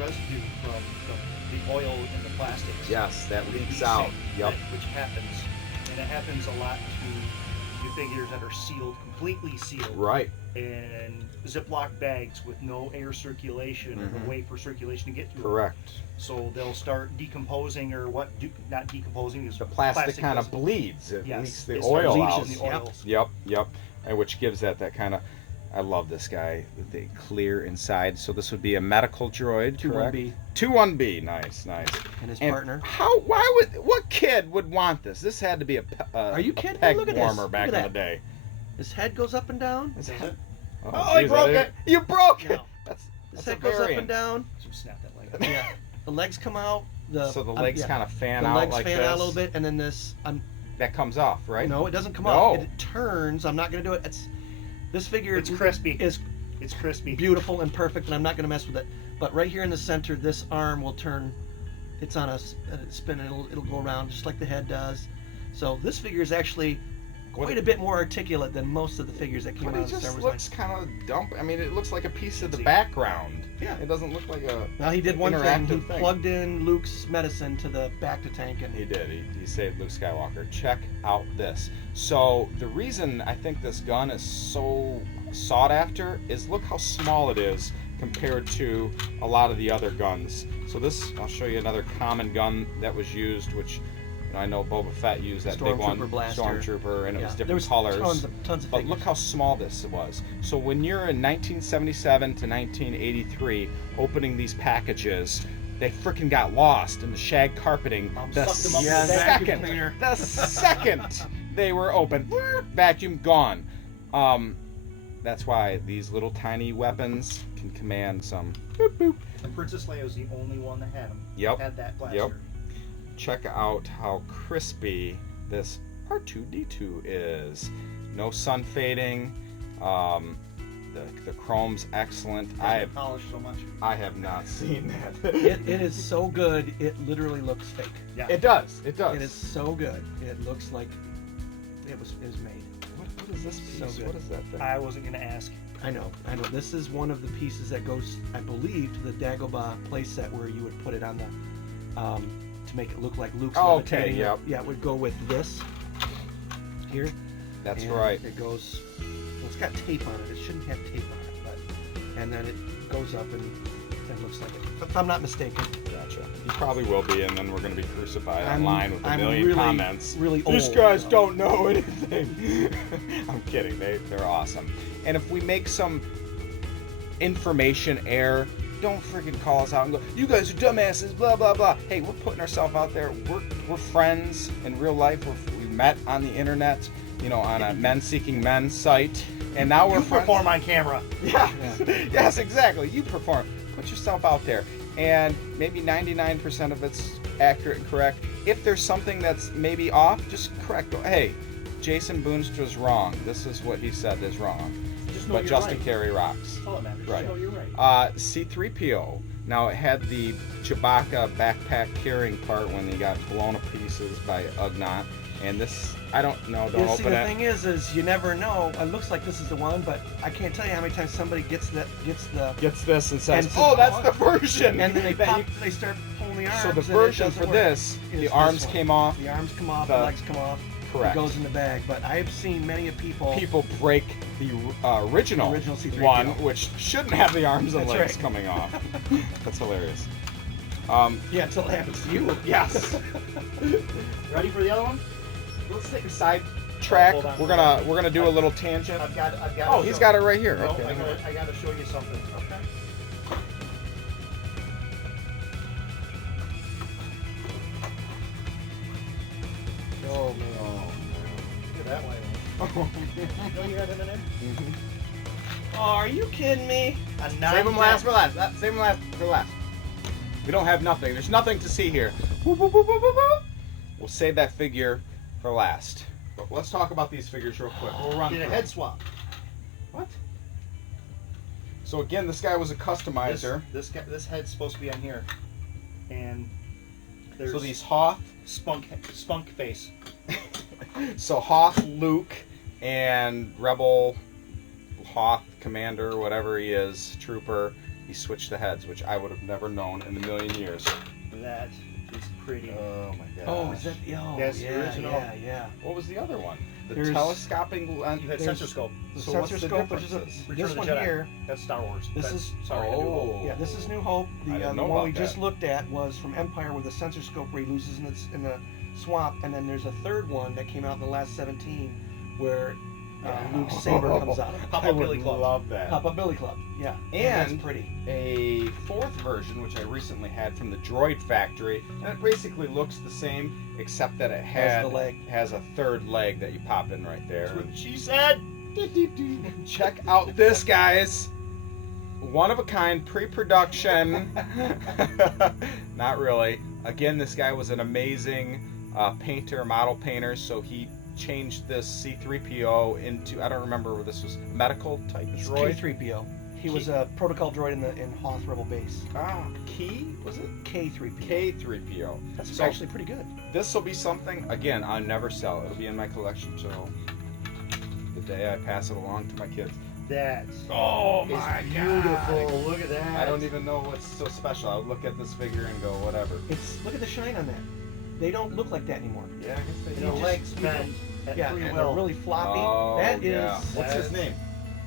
residue from the oil in the plastics. Yes, that leaks out. Yep. Which happens, and it happens a lot to the figures that are sealed, completely sealed. Right. And Ziploc bags with no air circulation or no way for circulation to get through. Correct. So they'll start decomposing, or not decomposing, is the plastic kind of bleeds. It leaks the it oil out. The oils. Yep. And which gives that kind of. I love this guy. The clear inside. So this would be a medical droid, correct? 2-1B. 2-1B. Nice. And his partner. What kid would want this? This had to be Are you kidding me? peg Look at warmer this. back Look in at the day. His head goes up and down. Is it? Oh, he broke it. You broke it. No. His That's a head goes up variant. and down. Should snap that leg. Yeah. The legs come out. So the legs kind of fan the out legs like fan this. out a little bit, and then this. That comes off, right? No, it doesn't come No. off. It turns. I'm not gonna do it. This figure. It's crispy. It's crispy. beautiful and perfect, and I'm not gonna mess with it. But right here in the center, this arm will turn. It's on a spin, and it'll go around just like the head does. So this figure is actually quite a bit more articulate than most of the figures that came But out it of the Star just Wars looks kind of dumb. I mean, it looks like a piece of the See. background. Yeah. It doesn't look like a. Now he did one thing. He interactive thing. plugged in Luke's medicine to the back to tank, and He did. He saved Luke Skywalker. Check out this. So the reason I think this gun is so sought after is look how small it is compared to a lot of the other guns. So this, I'll show you another common gun that was used, which I know Boba Fett used that big one, Stormtrooper blaster. Stormtrooper, and it Yeah. was There different was colors. Tons of But figures. look how small this was. So when you're in 1977 to 1983 opening these packages, they freaking got lost in the shag carpeting. The sucked them up Yeah, with a vacuum second, cleaner. the second they were open, vacuum gone. That's why these little tiny weapons can command some. Boop, boop. And Princess Leia was the only one that had them. Yep. Had that blaster. Yep. Check out how crispy this R2-D2 is. No sun fading. The chrome's excellent. Polished so much. I have not seen that. It is so good. It literally looks fake. Yeah. It does. It does. It is so good. It looks like it was made. What is this piece? So good. What is that thing? I wasn't gonna ask. I know. This is one of the pieces that goes, I believe, to the Dagobah playset where you would put it on the, to make it look like Luke's Oh, levitating. okay, yep. Yeah, it would go with this here. That's And right. It goes. Well, it's got tape on it. It shouldn't have tape on it, but and then it goes up and it looks like it. If I'm not mistaken. Gotcha. You probably will be, and then we're going to be crucified I'm- online with a I'm million really, comments. really These old, guys so. don't know anything. I'm kidding. They're awesome. And if we make some information error, don't freaking call us out and go, you guys are dumbasses, blah, blah, blah. Hey, we're putting ourselves out there. We're friends in real life. We met on the internet, on a Men Seeking Men site. And now we're You friends. perform on camera. Yeah. Yes, exactly. You perform. Put yourself out there. And maybe 99% of it's accurate and correct. If there's something that's maybe off, just correct. Hey, Jason Boonstra's wrong. This is what he said is wrong. Just know But you're Justin right. Carey rocks. That's all that matters. Right. Just know you're right. C-3PO. Now, it had the Chewbacca backpack carrying part when he got blown to pieces by Ugnaught. And this, I don't know, don't Yeah, see, open the it. thing is you never know. It looks like this is the one, but I can't tell you how many times somebody gets the, Gets this and says, And oh, says, that's "Oh." the version. and then they that pop, you- they start pulling the arms. So the and it version doesn't for work. this, Is the this arms one. came off. The arms come off, The- the legs come off. Correct. It goes in the bag. But I've seen many of people. People break the original C-3PO. one, which shouldn't have the arms and That's legs right. coming off. That's hilarious. Yeah, until it happens to you. Yes. Ready for the other one? Let's take a side track. Hold on. We're gonna do a little tangent. I've got. Oh, he's got it right here. No, Okay. I gotta show you something. Okay. Oh man. Look at that way. You know you had him in there? Oh, are you kidding me? A Save him last for last. Save him last for last. We don't have nothing. There's nothing to see here. Whoop, whoop, whoop, whoop, whoop, whoop. We'll save that figure for last. But let's talk about these figures real quick. We'll run Did a through. head swap. What? So again, this guy was a customizer. This head's supposed to be on here, and there's So these Hoth. spunk face. So Hoth Luke and Rebel Hoth Commander, whatever he is, Trooper. He switched the heads, which I would have never known in a million years. That is pretty. Oh my god. Oh, is that? Oh, That's the yeah, original. yeah. What was the other one? The There's- telescoping lens. You had there's- sensor scope. The So what's sensor the scope, which is differences? Return this of the one Jedi. here. That's Star Wars. This That's, is- sorry. New Hope. Oh. Yeah, this is New Hope. I didn't The know one we about just that. looked at was from Empire with the sensor scope where he loses in the swamp, and then there's a third one that came out in the last 17 where Luke's saber comes out. Pop-up Billy Club. Love that. Pop-up Billy Club. Yeah. And that's pretty. a fourth version, which I recently had from the Droid factory, and it basically looks the same, except that it Has the leg. has a third leg that you pop in right there. That's what she said. Check out this, guys. One of a kind, pre-production. Not really. Again, this guy was an amazing painter, model painter, so he changed this C-3PO into, I don't remember whether this was medical type droid. K-3PO. He was a protocol droid in Hoth Rebel Base. Ah, Key, was it? K-3PO. K-3PO. That's So, actually pretty good. this will be something, again, I'll never sell. It'll be in my collection till the day I pass it along to my kids. That's Oh it's beautiful. Look at that. I don't even know what's so special. I would look at this figure and go, whatever. Look at the shine on that. They don't look like that anymore. Yeah, I guess they The do. just- legs bend Yeah, pretty and well. they're really floppy. Oh, That is yeah. What's his name?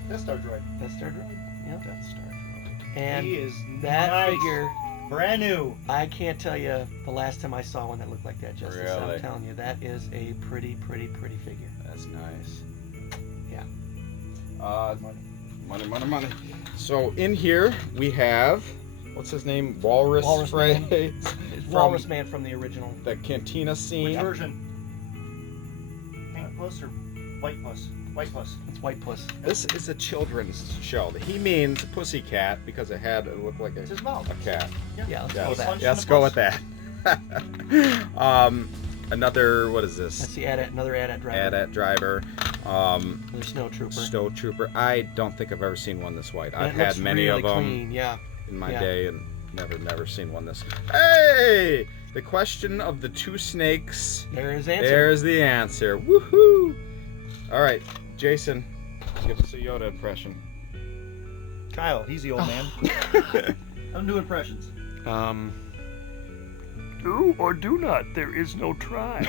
Death Star droid. Death Star droid. Yeah. Death Star Droid. And He is that nice. figure, Brand new. I can't tell you the last time I saw one that looked like that, Justice. Really? I'm telling you, that is a pretty figure. That's nice. Yeah. Money. So in here we have, what's his name? Walrus Man. Ray. It's From- Walrus Man from the original. The cantina Which scene. version? Pink Puss or White Puss? White Puss. It's White Puss. This is a children's show. He means pussycat because it looked like It's his mouth. a cat. Yeah, let's Yes. go with that. Punch in Let's the go puss. with that. Another, what is this? That's the another AT-AT driver. AT-AT driver. The Snow Trooper. Snow Trooper. I don't think I've ever seen one this white. And I've it had looks many really of them clean. Yeah. in my Yeah. day and never seen one this. Hey! The question of the two snakes. There is answer. There's the answer. Woohoo! All right, Jason, give us a Yoda impression. Kyle, he's the old man. I'm doing impressions. Do or do not. There is no try.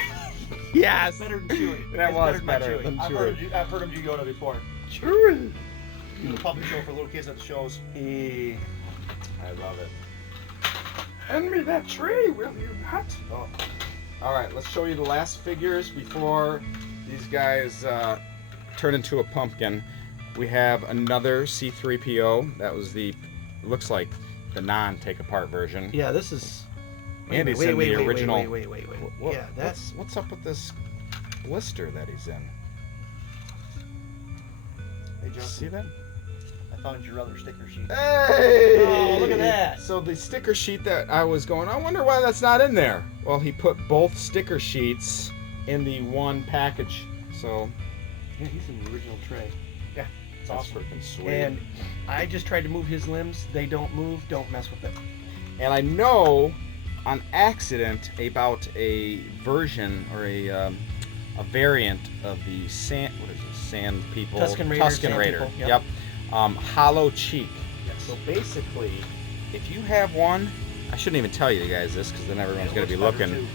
Yes. Better than Cury. That It's was than better Chewie. than I've Chewie. I've heard him do Yoda before. Cury. Do the puppet show for little kids at the shows. I love it. Hand me that tree, will you not? Oh. All right, let's show you the last figures before these guys turn into a pumpkin. We have another C-3PO. That was looks like the non-take-apart version. Yeah, this is. And he's in the original. Wait. What- Yeah, that's. what's up with this blister that he's in? Hey, See Justin, that? I found your other sticker sheet. Hey! Oh, look at that. So the sticker sheet that I was going, I wonder why that's not in there. Well, he put both sticker sheets in the one package. So Yeah, he's in the original tray. It's that's awesome. freaking sweet. And I just tried to move his limbs. They don't move. Don't mess with them. And I know on accident about a version or a variant of the sand people Tusken Raider, Sand Raider. People, yep. Hollow cheek. Yes. So basically, if you have one, I shouldn't even tell you guys this because then everyone's It going to be looks better, looking.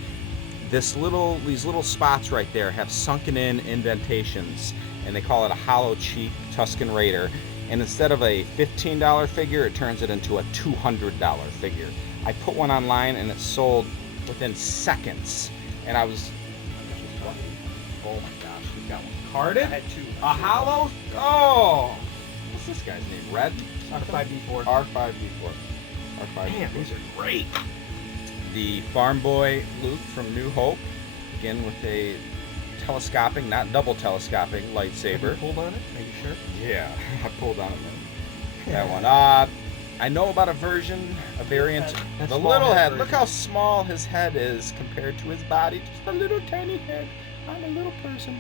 too. These little spots right there have sunken in indentations, and they call it a hollow cheek Tusken Raider. And instead of a $15 figure, it turns it into a $200 figure. I put one online and it sold within seconds. And I was, oh my gosh, we got one I carded. had two. A hollow? Oh, what's this guy's name? Red? R5D4. R5D4. R5D4. Man, these are great. The farm boy Luke from New Hope, again with a telescoping, not double telescoping lightsaber. Hold on it. Are you sure? Yeah, I pulled on it. That one. I know about a variant. That The small little head. head Look how small his head is compared to his body. Just a little tiny head. I'm a little person.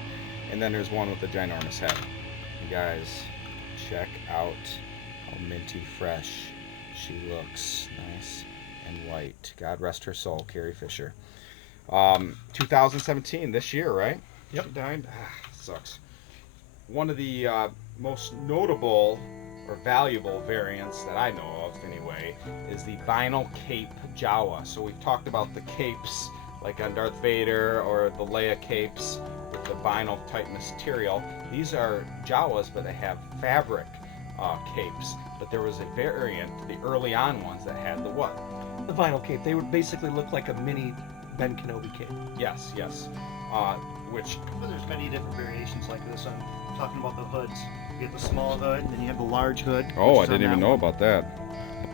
And then there's one with a ginormous head. You guys, check out how minty fresh she looks. Nice and white. God rest her soul, Carrie Fisher. 2017, this year, right? Yep. She died. Sucks. One of the most notable or valuable variants that I know of, anyway, is the vinyl cape Jawa. So we've talked about the capes, like on Darth Vader, or the Leia capes with the vinyl type material. These are Jawas, but they have fabric capes. But there was a variant, the early on ones, that had the what? The vinyl cape. They would basically look like a mini Ben Kenobi cape. Yes, yes. Which But there's many different variations like this. I'm talking about the hoods. You get the small hood, then you have the large hood. oh, I which is on didn't even that know one. about that.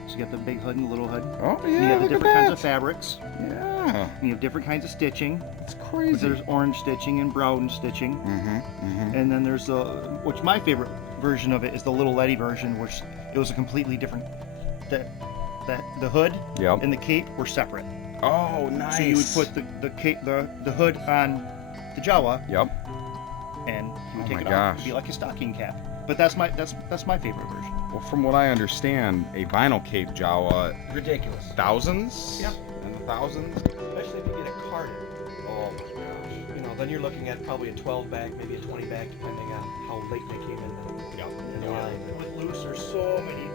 So you get the big hood and the little hood. Oh And you yeah, have the look different at kinds that. of fabrics. Yeah, And you have different kinds of stitching. it's crazy. There's orange stitching and brown stitching. Mm-hmm. And then there's the, which my favorite version of it is the little Letty version, which it was a completely different. That the hood Yep. and the cape were separate. Oh, nice. So you would put the cape, the hood on the Jawa, Yep. and you would Oh take my it off. gosh. It'd be like a stocking cap. But that's my favorite version. Well, from what I understand, a vinyl cape Jawa, Ridiculous. thousands. Yep. In the thousands. Especially if you get a carded. Oh my gosh. You know, then you're looking at probably a 12 bag, maybe a 20 bag, depending on how late they came in. Yep. In the line. With loose, there's so many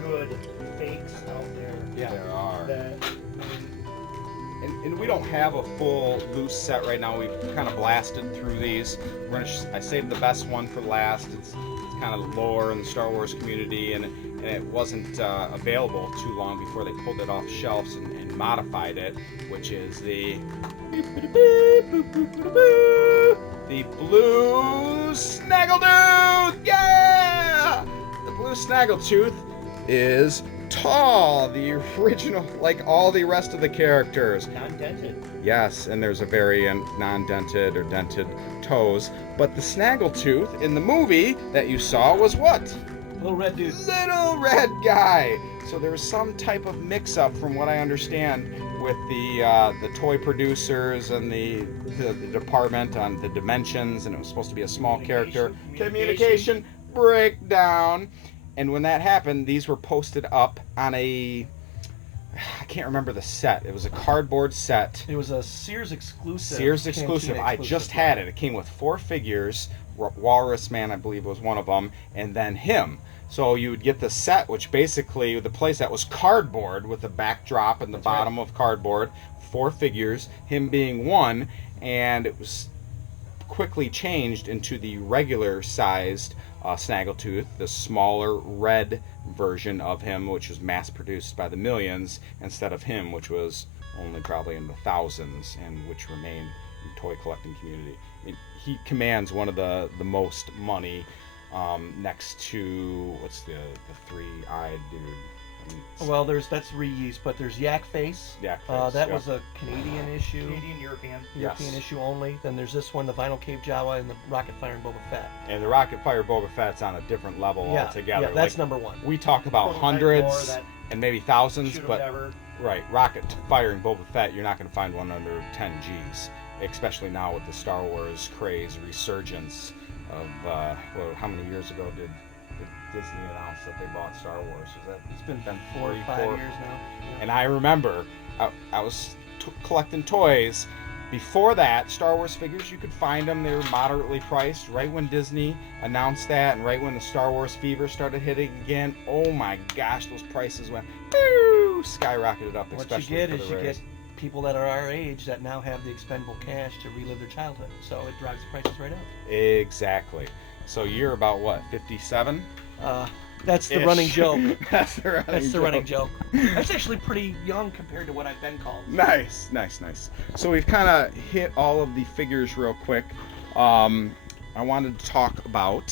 good fakes out there. Yeah. There are. That And we don't have a full loose set right now. We've kind of blasted through these. We're gonna I saved the best one for last. It's kind of lore in the Star Wars community, and it wasn't available too long before they pulled it off shelves and modified it, which is the blue Snaggletooth. Yeah, the blue Snaggletooth is tall, the original, like all the rest of the characters. non-dented. Yes, and there's a variant, non-dented or dented toes. But the Snaggletooth in the movie that you saw was what? Little red dude. Little red guy. So there was some type of mix-up, from what I understand, with the toy producers and the department on the dimensions, and it was supposed to be a small character. Communication breakdown. And when that happened, these were posted up on I can't remember the set. It was a cardboard set. It was a Sears exclusive. Sears exclusive. Cantina I just had it. It came with 4 figures. Walrus Man, I believe, was one of them, and then him. So you would get the set, which basically the playset was cardboard with the backdrop and the bottom of cardboard. 4 figures, him being one, and it was quickly changed into the regular sized Snaggletooth, the smaller red version of him, which was mass produced by the millions, instead of him, which was only probably in the thousands, and which remained in the toy collecting community. He commands one of the most money, next to what's the 3-eyed dude. Well, that's reused, but there's Yak Face. Yak Face, That yeah. was a Canadian issue. Canadian, European. European Yes. issue only. Then there's this one, the Vinyl Cape Jawa, and the Rocket Fire and Boba Fett. And the Rocket Fire Boba Fett's on a different level altogether. Yeah, that's Like, number one. we talk about Prototype hundreds lore that and maybe thousands, Should have but never. right, Rocket Firing Boba Fett, you're not going to find one under 10 G's, especially now with the Star Wars craze resurgence of how many years ago did Disney announce that they bought Star Wars? Was that It's been 4 4 or 5 years now. Yeah. And I remember I was collecting toys. Before that, Star Wars figures, you could find them. They were moderately priced. Right when Disney announced that, and right when the Star Wars fever started hitting again, oh my gosh, those prices went skyrocketed up. What you Especially get for is the you race. get people that are our age that now have the expendable cash to relive their childhood. So it drives the prices right up. Exactly. So you're about what, 57? That's the Ish. running joke. That's the running That's the joke. running joke. That's actually pretty young compared to what I've been called. Nice. So we've kind of hit all of the figures real quick. I wanted to talk about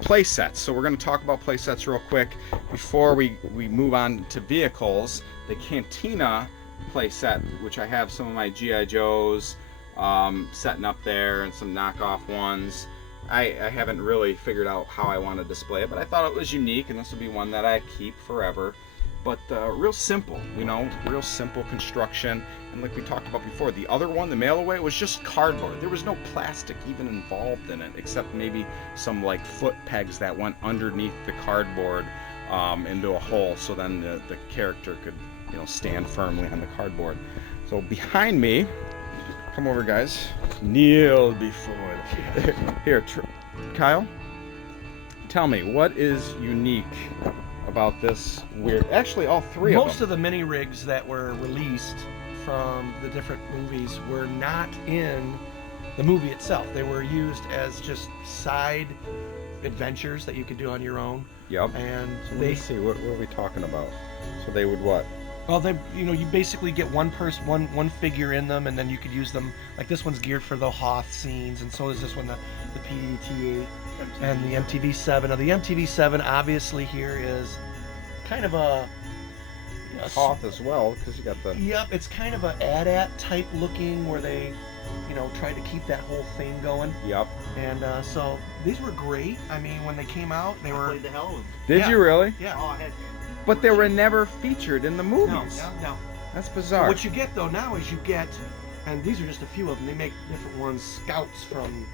playsets. So we're going to talk about playsets real quick before we move on to vehicles. The Cantina playset, which I have some of my G.I. Joes setting up there and some knockoff ones. I haven't really figured out how I want to display it, but I thought it was unique, and this will be one that I keep forever. But real simple, real simple construction. And like we talked about before, the other one, the mail away, was just cardboard. There was no plastic even involved in it, except maybe some like foot pegs that went underneath the cardboard into a hole, so then the character could stand firmly on the cardboard. So behind me, come over guys, kneel before here, Kyle, tell me, what is unique about this weird, actually all three of them. Most of the mini rigs that were released from the different movies were not in the movie itself. They were used as just side adventures that you could do on your own. Yep. And So let me see, what are we talking about? So they would what? Well, you basically get one figure in them, and then you could use them. Like this one's geared for the Hoth scenes, and so is this one, the PDT-8 and the MTV-7. Now the MTV-7 obviously here is kind of a Hoth as well, because you got the. Yep, it's kind of a AT-AT type looking where they, tried to keep that whole thing going. Yep. And so these were great. I mean, when they came out, they were. Played the hell of them. Did you really? Yeah. Oh, I had. But they were never featured in the movies. No. That's bizarre. What you get though now is you get, and these are just a few of them. They make different ones. Scouts from.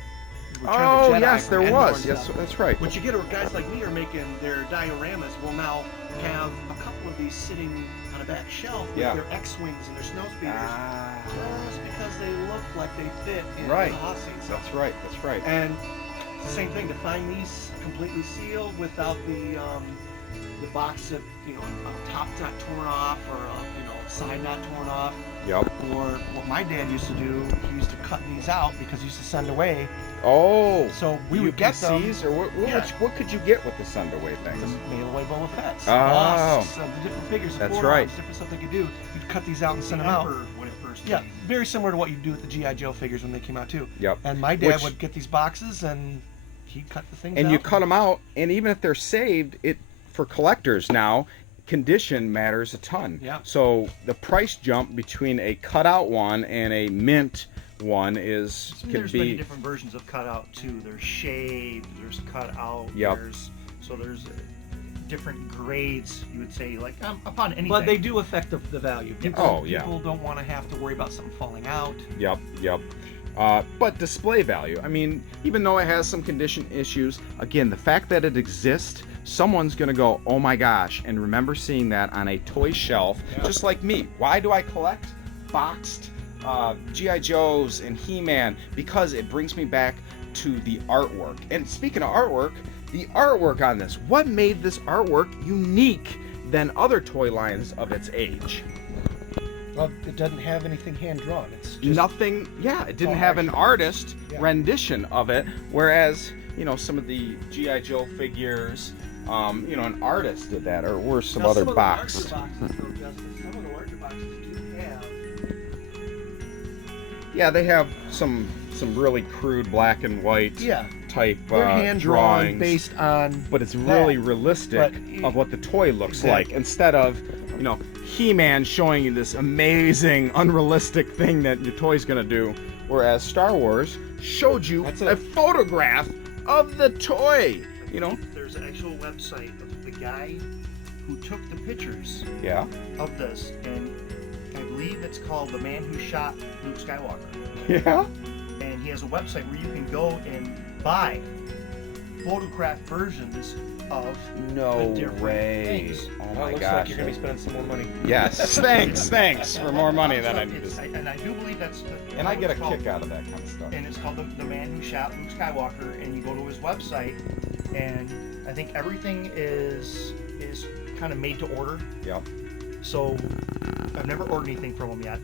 Return of the Jedi, yes, there from was. Endor Yes, stuff. that's right. What you get are guys like me are making their dioramas. Will now have a couple of these sitting on a back shelf with their X-wings and their snow speeders, just because they look like they fit in the Hoth scenes. That's right. That's right. And it's the same thing to find these completely sealed without the box of a top not torn off or a side not torn off. Yep. Or what my dad used to do, he used to cut these out because he used to send away. Oh. So we would get them. Or what could you get with the send away things? Mail away Boba Fett's. Oh. The different figures. That's the right. different stuff they could do. You'd cut these out and send them out. When it first Yeah, came. very similar to what you do with the G.I. Joe figures when they came out too. Yep. And my dad would get these boxes and he'd cut the things out. And you cut them out, and even if they're saved, for collectors now, condition matters a ton. Yeah. So the price jump between a cutout one and a mint one There's many different versions of cutout too. There's shaved, there's cutout. Yep. There's different grades. You would say like upon anything. But they do affect the value. Oh, People don't want to have to worry about something falling out. Yep. But display value. I mean, even though it has some condition issues, again, the fact that it exists, someone's going to go, oh my gosh, and remember seeing that on a toy shelf, just like me. Why do I collect boxed G.I. Joes and He-Man? Because it brings me back to the artwork. And speaking of artwork, the artwork on this, what made this artwork unique than other toy lines of its age? Well, it doesn't have anything hand drawn. It's just nothing. Yeah, it didn't have an artist rendition of it, whereas some of the G.I. Joe figures, an artist did that, or were some other boxed. Some of the larger boxes do have. Yeah, they have some really crude black and white type They're hand drawn drawings, based on. but it's really realistic of what the toy looks like, instead of He-Man showing you this amazing, unrealistic thing that your toy's gonna do, whereas Star Wars showed you a photograph of the toy. There's an actual website of the guy who took the pictures of this, and I believe it's called The Man Who Shot Luke Skywalker. Yeah. And he has a website where you can go and buy photograph versions of the different things. Oh Well, my it looks gosh. like you're gonna be spending some more money. Yes. Thanks for more money than I need. And I do believe that's. And I get a kick out of that kind of stuff. And it's called the Man Who Shot Luke Skywalker, and you go to his website, and I think everything is kind of made to order. Yep. So I've never ordered anything from him yet.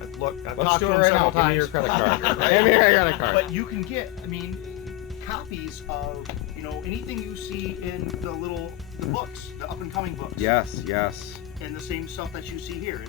I've Let's talked do to it him right several now. Give me your times. credit card. Give me your credit card. But you can get, copies of, anything you see in the little books, the up and coming books. Yes. And the same stuff that you see here.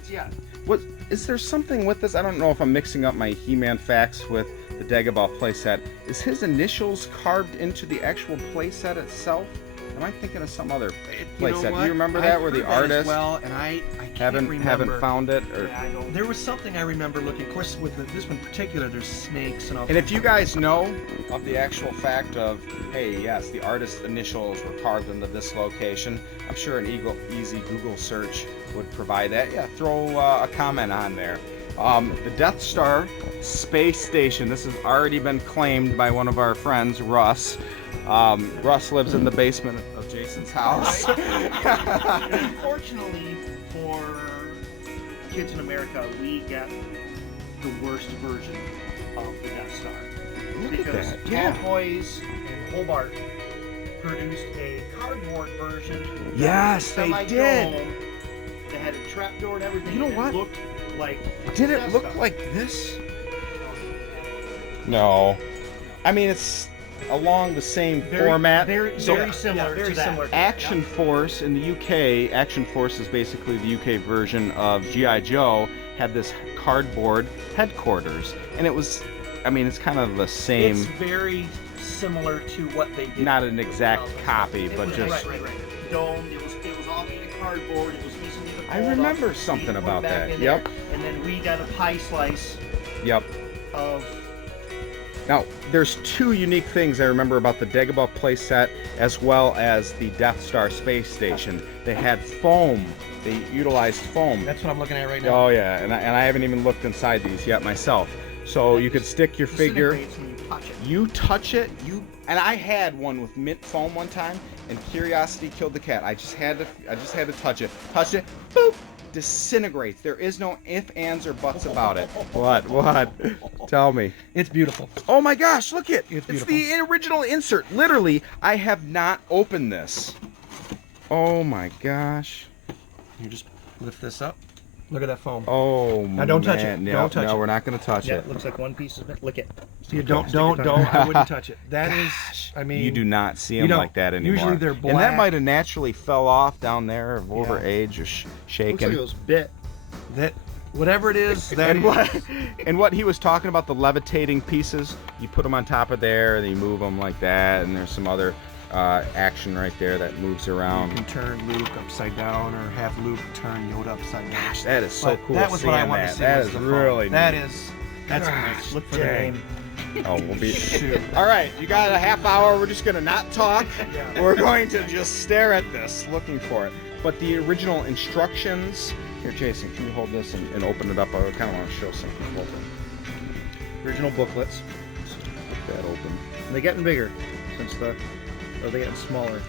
What is there something with this? I don't know if I'm mixing up my He-Man facts with the Dagobah playset. Is his initials carved into the actual playset itself? Am I thinking of some other playset? Do you remember that, where the artist and I can't remember. haven't found it? Or... Yeah, I don't. There was something I remember looking. Of course, with this one in particular, there's snakes and all. And if you guys know of the actual fact of, hey, yes, the artist's initials were carved into this location, I'm sure an easy Google search would provide that. Yeah, throw a comment on there. The Death Star space station. This has already been claimed by one of our friends, Russ. Russ lives in the basement of Jason's house. Unfortunately for kids in America, we get the worst version of the Death Star. Because Tall Toys and Hobart produced a cardboard version. Yes, they did. They had a trapdoor and everything. You know what? It looked like. Did it Death look Star. like this? No. I mean, it's along the same format. Very similar to that. Action Force in the UK, Action Force is basically the UK version of G.I. Joe, had this cardboard headquarters. And it was, I mean, it's kind of the same. It's very similar to what they did. Not an exact copy, but was, just. Right. Domed. It was all made of cardboard. It was easily to I fold remember up, something so you put it about back that. in Yep. there, and then we got a pie slice Yep. of. Now, there's two unique things I remember about the Dagobah playset as well as the Death Star space station. They had foam. They utilized foam. That's what I'm looking at right now. Oh yeah, and I haven't even looked inside these yet myself. So you could stick your figure. When You touch it, and I had one with mint foam one time, and curiosity killed the cat. I just had to touch it. Touch it, boop, disintegrates. There is no ifs, ands, or buts about it. What? Tell me. It's beautiful. Oh my gosh, look it. It's It's beautiful. the original insert. Literally, I have not opened this. Oh my gosh. You just lift this up. Look at that foam. Oh Now don't touch it. man. Don't touch no, it. we're not going to touch Yeah, it. it looks like one piece of it. Lick it. See, don't. I wouldn't touch it. That is, I mean, You do not see you them don't. like that anymore. Usually they're And black. that might have naturally fell off down there of over age or shaken. Looks like it was bit. that whatever it is, that And what he was talking about, the levitating pieces, you put them on top of there and you move them like that, and there's some other action right there that moves you around. can turn Luke upside down or have Luke turn Yoda upside down. Gosh, that is so But cool. that was what I seeing wanted that. to see. That was is the foam. really That neat. is. That's nice. Look for the Dang. name. Oh, we'll be. Shoot. All right, you got a half hour. We're just gonna not talk. We're going to just stare at this, looking for it. But the original instructions. Here, Jason, can you hold this and open it up? I kind of want to show something. Hold it. Original booklets. Put that open. They're getting bigger since or they're getting smaller.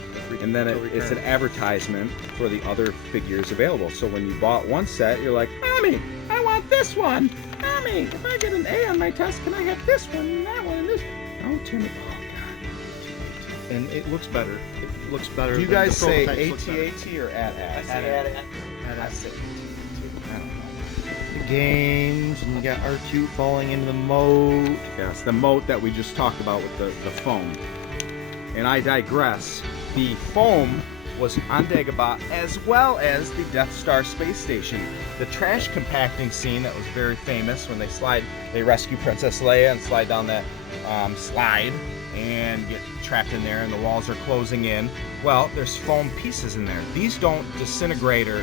And then it's an advertisement for the other figures available. So when you bought one set, you're like, Mommy, I want this one. Mommy, if I get an A on my test, can I have this one and that one and this? Oh, Timmy. Oh, God. And it looks better. It looks better. Do you than guys the say prototypes look better. AT-AT or AT-AT? I say AT-AT. I don't know. The games, and you got R2 falling into the moat. Yes, the moat that we just talked about with the foam. And I digress. The foam was on Dagobah as well as the Death Star space station. The trash compacting scene that was very famous when they rescue Princess Leia and slide down that slide and get trapped in there and the walls are closing in. Well, there's foam pieces in there. These don't disintegrate or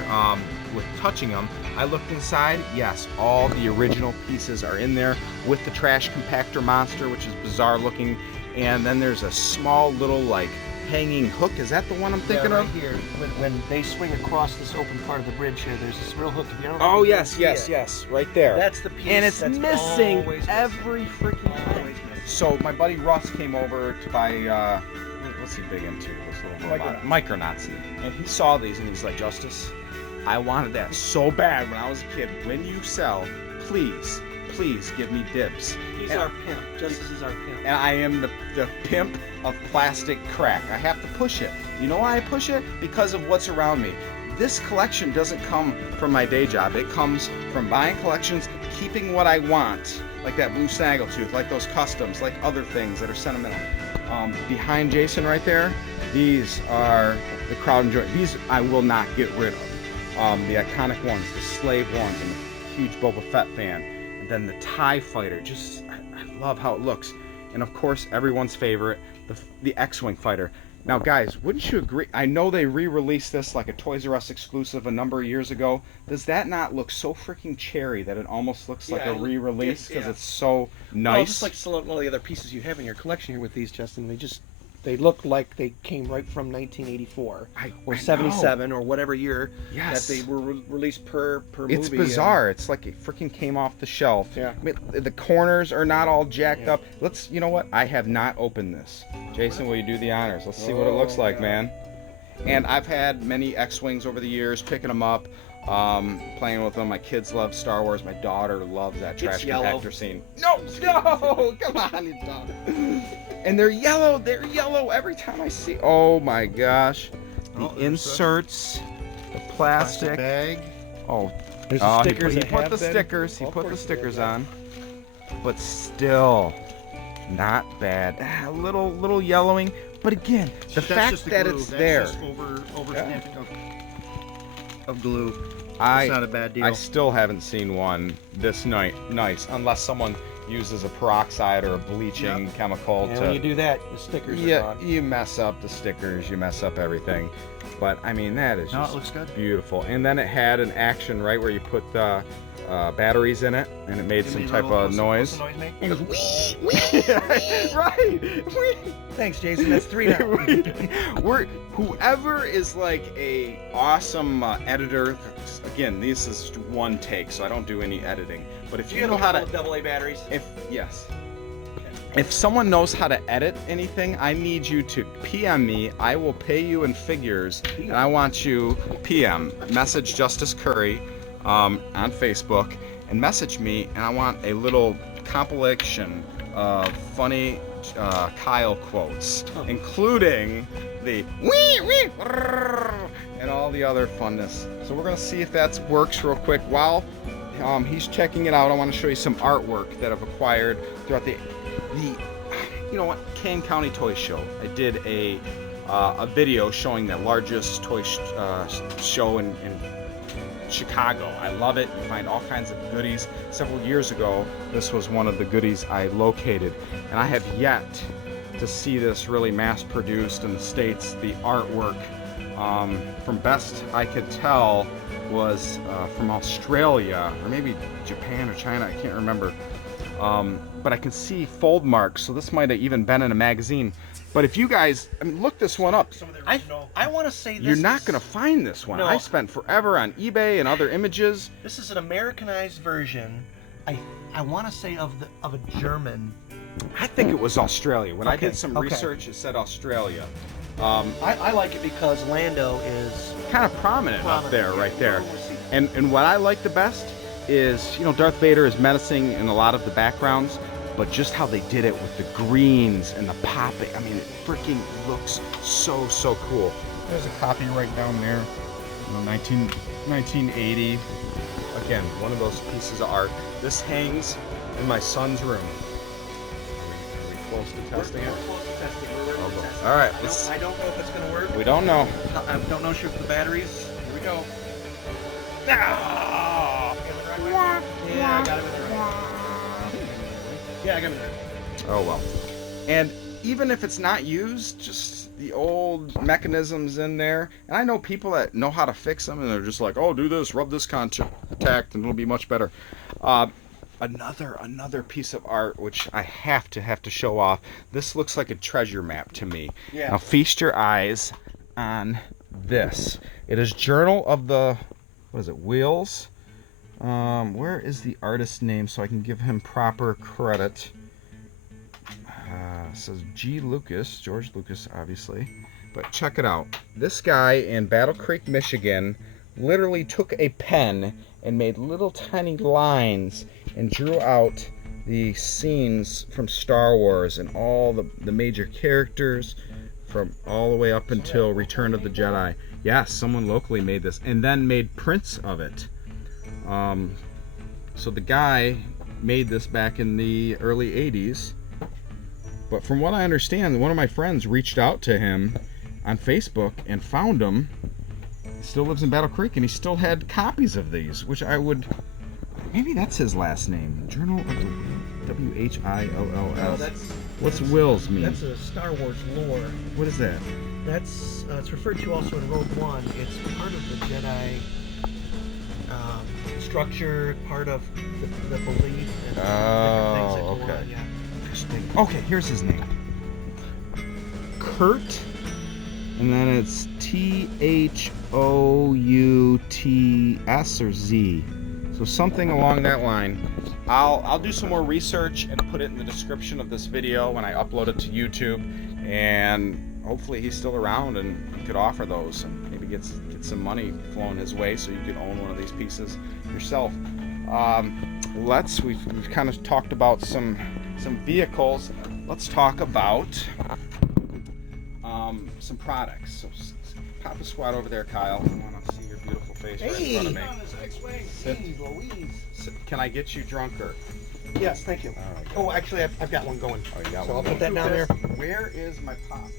with touching them. I looked inside, yes, all the original pieces are in there with the trash compactor monster, which is bizarre looking. And then there's a small little like hanging hook. Is that the one I'm thinking right of? here. When they swing across this open part of the bridge here, there's this real hook. If you don't Oh know if you yes, can yes, see it, yes, right there. That's the piece. And it's that's missing always missing. every freaking time. So my buddy Russ came over to buy what's he big into? This little robot? Micronauts. And he saw these and he's like, Justice, I wanted that so bad when I was a kid. When you sell, please give me dibs. He's And- our pimp. Justice is our pimp. And I am the pimp of plastic crack. I have to push it. You know why I push it? Because of what's around me. This collection doesn't come from my day job. It comes from buying collections, keeping what I want, like that blue snaggletooth, like those customs, like other things that are sentimental. Behind Jason right there, these are the crowd enjoy. These I will not get rid of. The iconic ones, the slave ones. I'm a huge Boba Fett fan. And then the TIE fighter, just I love how it looks. And of course, everyone's favorite, the X-Wing fighter. Now guys, wouldn't you agree? I know they re-released this like a Toys R Us exclusive a number of years ago. Does that not look so freaking cherry that it almost looks like a re-release because it's so nice? Well, just like some of the other pieces you have in your collection here with these, Justin, they look like they came right from 1984 or 77 or whatever year that they were released per movie. It's bizarre. It's like it freaking came off the shelf. Yeah. I mean, the corners are not all jacked up. You know what? I have not opened this. Jason, will you do the honors? Let's see what it looks like, man. And I've had many X-Wings over the years, picking them up, playing with them. My kids love Star Wars. My daughter loves that trash compactor scene. No, come on, you dog. And they're yellow every time I see. Oh my gosh. The inserts, the plastic bag. Oh, There's the stickers. He put the stickers on. But still, not bad. A little yellowing, but again, the fact that it's there. That's just over stamping of glue. It's not a bad deal. I still haven't seen one this nice, unless someone uses a peroxide or a bleaching chemical And to. when you do that, the stickers are gone. You mess up the stickers, you mess up everything. But I mean, that is just it looks good. Beautiful. And then it had an action right where you put the batteries in it, and it made some type of noise. What's the noise make? It goes wee. Right. Wee. Thanks, Jason. That's 3 now. Whoever is like a awesome editor. Again, this is one take, so I don't do any editing. But if you know how to AA batteries. If someone knows how to edit anything, I need you to PM me. I will pay you in figures, and I want you message Justice Cury on Facebook, and message me, and I want a little compilation of funny Kile quotes, including the wee and all the other funness. So we're gonna see if that works real quick. While he's checking it out, I want to show you some artwork that I've acquired throughout the you know what, Kane County Toy Show. I did a video showing the largest toy show in Chicago. I love it. You find all kinds of goodies. Several years ago, this was one of the goodies I located, and I have yet to see this really mass-produced in the States. The artwork, from best I could tell, was from Australia, or maybe Japan or China, I can't remember. But I can see fold marks, so this might have even been in a magazine. But if you guys, I mean, look this one up. I want to say this You're not going to find this one. No. I spent forever on eBay and other images. This is an Americanized version. I want to say of a German. I think it was Australia. When I Okay, did some okay. research, it said Australia. I like it because Lando is Kind of prominent up there, right there. And what I like the best is, you know, Darth Vader is menacing in a lot of the backgrounds, but just how they did it with the greens and the popping. I mean, it freaking looks so cool. There's a copy right down there, you know, 1980. Again, one of those pieces of art. This hangs in my son's room. Are we close to testing it? All right, I don't know if it's going to work. we don't know. I don't know if the batteries. Here we go. Yeah, I got him in there. Yeah, I got him in there. Oh well. And even if it's not used, just the old mechanisms in there. And I know people that know how to fix them, and they're just like, oh, do this, rub this contact, and it'll be much better. Another piece of art which I have to show off. This looks like a treasure map to me. Yeah. Now feast your eyes on this. It is Journal of the, what is it, Wheels? Where is the artist's name so I can give him proper credit? It says George Lucas, obviously. But check it out. This guy in Battle Creek, Michigan, literally took a pen and made little tiny lines and drew out the scenes from Star Wars and all the major characters from all the way up until Return of the Jedi. Yes, someone locally made this and then made prints of it. So the guy made this back in the early 80s. But from what I understand, one of my friends reached out to him on Facebook and found him. He still lives in Battle Creek, and he still had copies of these, which I would... Maybe that's his last name. Journal of the WHILLS. No, that's... What's Wills mean? That's a Star Wars lore. What is that? That's it's referred to also in Rogue One. It's part of the Jedi structure, part of the belief and different things that go on. Yeah. Okay, here's his name. Kurt, and then it's THOUTS or Z. So something along that line. I'll do some more research and put it in the description of this video when I upload it to YouTube, and hopefully he's still around and he could offer those and maybe get some money flowing his way so you could own one of these pieces yourself. We've kind of talked about some vehicles. Let's talk about some products. So pop a squat over there, Kyle. I want to see your beautiful face right in front of me. Can I get you drunker? Yes, thank you. All right. Oh, actually, I've got one going. Oh, you got So one. I'll put that down there. Where is my pop?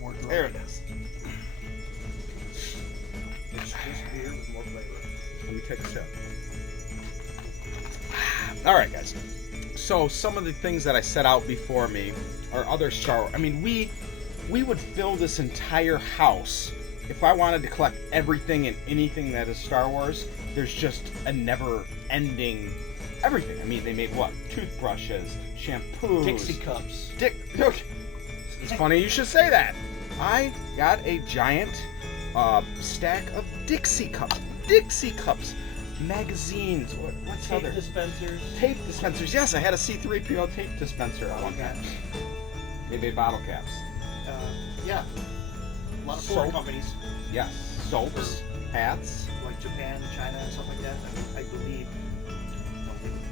More droid. There it is. It's just beer with more flavor. Let me take a sip. All right, guys. So some of the things that I set out before me are other Star Wars. I mean, we would fill this entire house if I wanted to collect everything and anything that is Star Wars. There's just a never-ending everything. I mean, they made what? Toothbrushes, shampoos, Dixie cups. It's funny you should say that. I got a giant stack of Dixie cups. Magazines. What's Tape other? dispensers. Tape dispensers. Yes, I had a C-3PO tape dispenser at one time. They made bottle caps. Yeah. A lot of Soap. foreign companies, Yes. Soaps. Hats. like Japan, China, and stuff like that. I believe.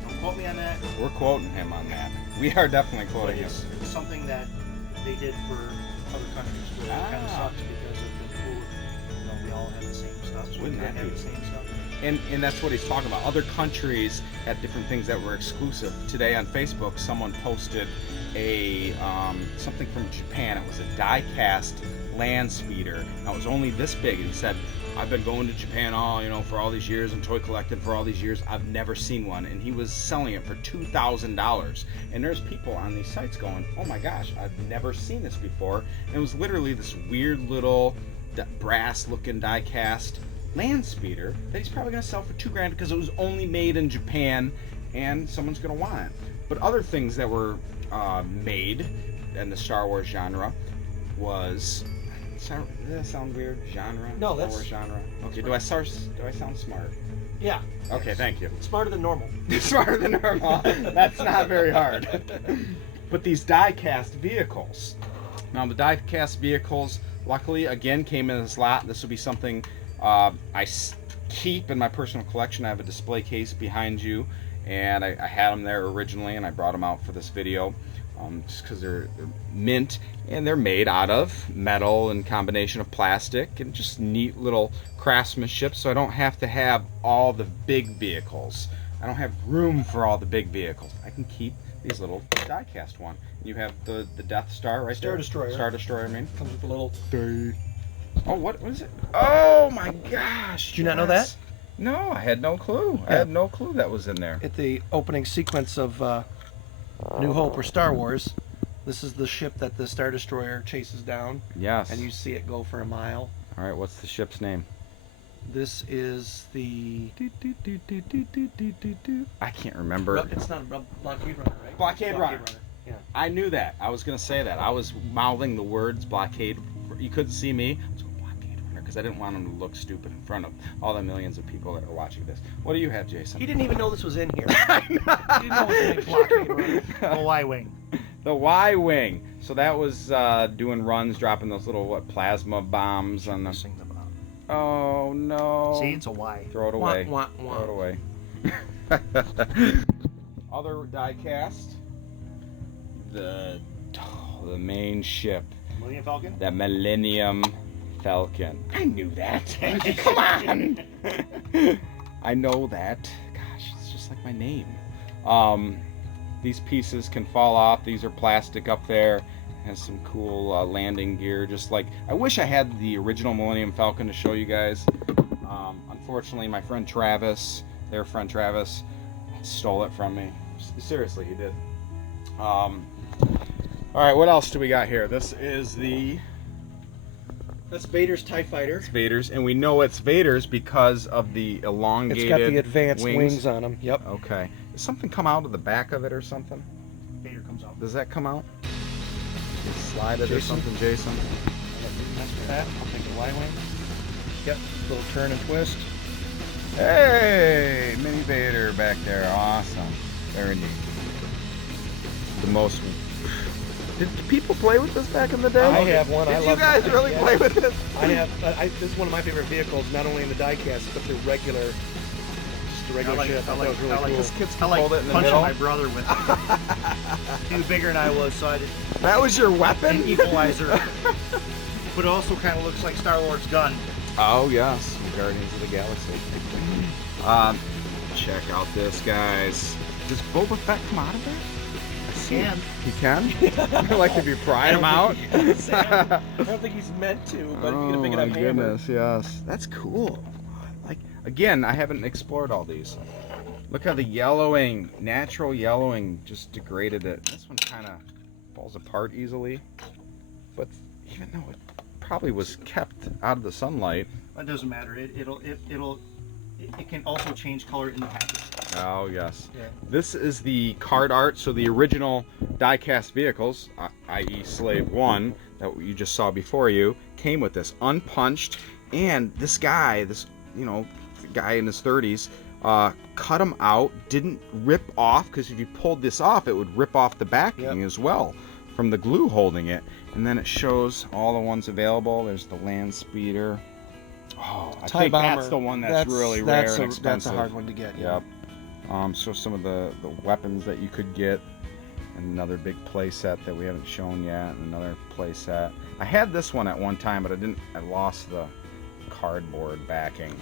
Don't quote me on that. We're quoting him on that. We are definitely But quoting him. it's something that they did for other countries. Where it kind of Ah. sucks because of the food. We all have the same stuff. So Wouldn't we that have be- the same stuff. And that's what he's talking about. Other countries had different things that were exclusive. Today on Facebook, someone posted a something from Japan. It was a die-cast land speeder. Now, it was only this big. And he said, "I've been going to Japan for all these years and toy collecting for all these years. I've never seen one." And he was selling it for $2,000. And there's people on these sites going, "Oh my gosh, I've never seen this before." And it was literally this weird little brass-looking die-cast land speeder that he's probably going to sell for $2,000 because it was only made in Japan and someone's going to want it. But other things that were made in the Star Wars genre was... Does that sound weird? Genre? No, Star that's- Wars genre. Okay, do I sound smart? Yeah. Okay, thank you. Smarter than normal. Smarter than normal. That's not very hard. But these die-cast vehicles. Now, the die-cast vehicles, luckily, again, came in this lot. This will be something keep in my personal collection. I have a display case behind you, and I had them there originally, and I brought them out for this video just because they're mint, and they're made out of metal and combination of plastic and just neat little craftsmanship, so I don't have to have all the big vehicles. I don't have room for all the big vehicles. I can keep these little die-cast one. You have the Death Star right Star there. Destroyer. Star Destroyer, I mean. Comes with a little. Oh, what is it? Oh my gosh! Did you not know that? No, I had no clue. I Yeah. had no clue that was in there. At the opening sequence of New Hope or Star Wars, this is the ship that the Star Destroyer chases down, Yes. and you see it go for a mile. All right, what's the ship's name? This is the. I can't remember. It's not a blockade runner, right? Blockade Runner. Yeah. I knew that. I was gonna say that. I was mouthing the words blockade. You couldn't see me. I was going blockade runner because I didn't want him to look stupid in front of all the millions of people that are watching this. What do you have, Jason? He didn't even know this was in here. I He didn't know it was named Blockade Runner. The Y-wing. The Y-wing. So that was doing runs, dropping those little plasma bombs on the. Missing the bomb. Oh no! See, it's a Y. Throw it away. Wah, wah, wah. Throw it away. Other die-cast. The main ship. Millennium Falcon? The Millennium Falcon. I knew that. Come on. I know that. Gosh, it's just like my name. These pieces can fall off. These are plastic up there. Has some cool landing gear. Just like I wish I had the original Millennium Falcon to show you guys. Unfortunately, my friend Travis, their friend Travis, stole it from me. Seriously, he did. All right, what else do we got here? This is That's Vader's TIE Fighter. It's Vader's, and we know it's Vader's because of the elongated It's got the advanced wings on them. Yep. Okay. Does something come out of the back of it or something? Vader comes out. Does that come out? Slide it or Jason? something, Jason? I'll let you mess with that. I'll take the Y-wing. Yep. Little turn and twist. Hey, Mini Vader back there. Awesome. Very neat. The most... Did people play with this back in the day? I have one. Did I you love guys it. really Yeah. play with this? I have. This is one of my favorite vehicles, not only in the die-cast, but the regular, just the regular ship. I thought it was really cool. This kid's I like hold it in the punching middle. my brother with it. He was bigger than I was, so I did That was your an weapon? equalizer. But it also kind of looks like Star Wars gun. Oh yes, Guardians of the Galaxy. Check out this, guys. Does Boba Fett come out of there? Can. He can? Like if you pry him out? Yes, I don't think he's meant to, but if you get a big enough hammer. Goodness, yes. That's cool. Like, again, I haven't explored all these. Look how the yellowing, natural yellowing, just degraded it. This one kind of falls apart easily. But even though it probably was kept out of the sunlight. It doesn't matter. It can also change color in the package. Oh, yes. Yeah. This is the card art. So the original die-cast vehicles, i.e. Slave 1, that you just saw before you, came with this unpunched. And this guy, guy in his 30s, cut them out, didn't rip off, because if you pulled this off, it would rip off the backing as well from the glue holding it. And then it shows all the ones available. There's the land speeder. Oh, I think that's the one that's really rare and expensive. That's a hard one to get. Yep. So some of the weapons that you could get, and another big play set that we haven't shown yet, and another play set. I had this one at one time, but I lost the cardboard backing.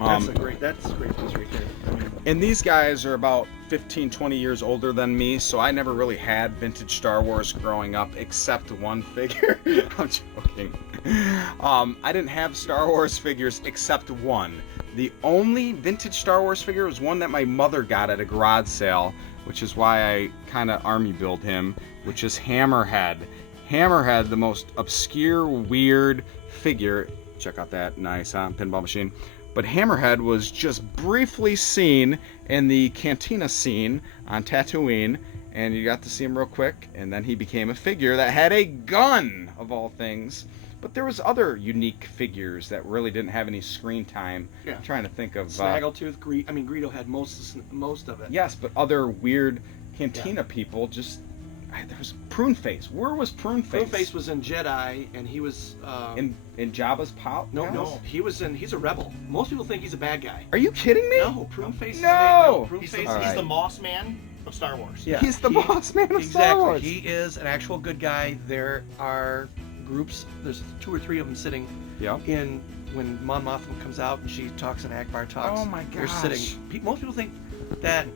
That's a great piece right there. And these guys are about 15, 20 years older than me, so I never really had vintage Star Wars growing up, except one figure. I'm joking. I didn't have Star Wars figures except one. The only vintage Star Wars figure was one that my mother got at a garage sale, which is why I kind of army build him, which is Hammerhead. Hammerhead, the most obscure, weird figure. Check out that nice pinball machine. But Hammerhead was just briefly seen in the cantina scene on Tatooine, and you got to see him real quick, and then he became a figure that had a gun, of all things. But there was other unique figures that really didn't have any screen time. Yeah. I'm trying to think of... Snaggletooth, Greedo had most of it. Yes, but other weird cantina people just... There was Prune Face. Where was Prune Face? Prune Face was in Jedi, and he was in Jabba's palace. No, he's a rebel. Most people think he's a bad guy. Are you kidding me? No, Prune Face. No, Prune Face. He's the Moss Man of Star Wars. Yeah, he's the Moss Man of Star Wars. He is an actual good guy. There are groups. There's 2 or 3 of them sitting. In when Mon Mothma comes out and she talks and Akbar talks. Oh my gosh. They're sitting. Most people think that.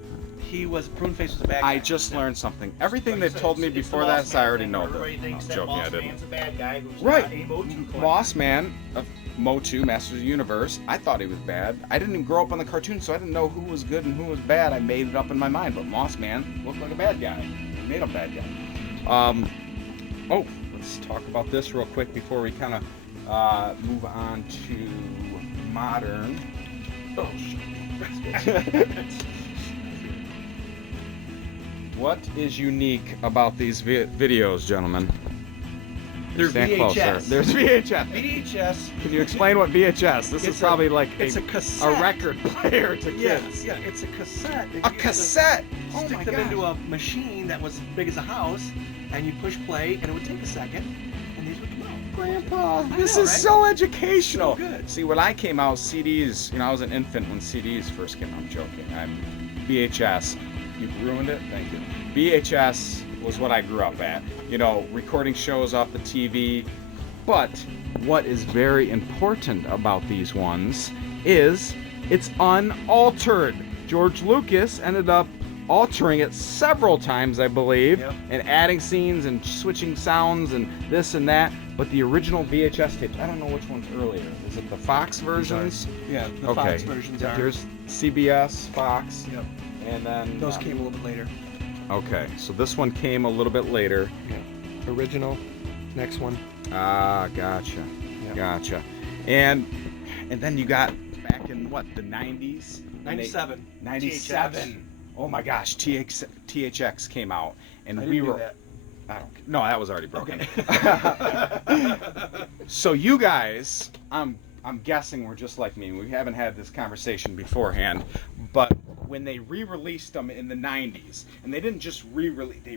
Prune Face was a bad guy. I just learned something. Everything they've told me before that, I already know. Everybody thinks that Moss Man's a bad guy who's right. not a Motu collector. Moss Man of Motu, Masters of the Universe. I thought he was bad. I didn't grow up on the cartoon, so I didn't know who was good and who was bad. I made it up in my mind. But Moss Man looked like a bad guy. He made him a bad guy. Let's talk about this real quick before we kind of move on to modern. Oh, shit. What is unique about these videos, gentlemen? They're Stand VHS. closer. There's VHS. VHS. Can you explain what VHS? This is probably like a cassette. A record player to kids. Yeah, it's a cassette. A cassette. Oh my god. Stick them into a machine that was as big as a house, and you push play, and it would take a second, and these would come out. Grandpa, this is so educational. So good. See, when I came out, CDs. I was an infant when CDs first came out. I'm joking. I'm VHS. You've ruined it? Thank you. VHS was what I grew up at. Recording shows off the TV. But what is very important about these ones is it's unaltered. George Lucas ended up altering it several times, I believe, and adding scenes and switching sounds and this and that. But the original VHS tapes, I don't know which one's earlier. Is it the Fox versions? Yeah, the Fox versions are. There's CBS, Fox. Yep. And then those came a little bit later. Okay, so this one came a little bit later. Yeah. Original. Next one. Ah, gotcha. Yep. Gotcha. And then you got back in what, the 90s? 97. 97. THX. Oh my gosh, THX came out, and we were. No, that was already broken. Okay. So you guys, I'm guessing we're just like me. We haven't had this conversation beforehand, but when they re-released them in the 90s, and they didn't just re-release, they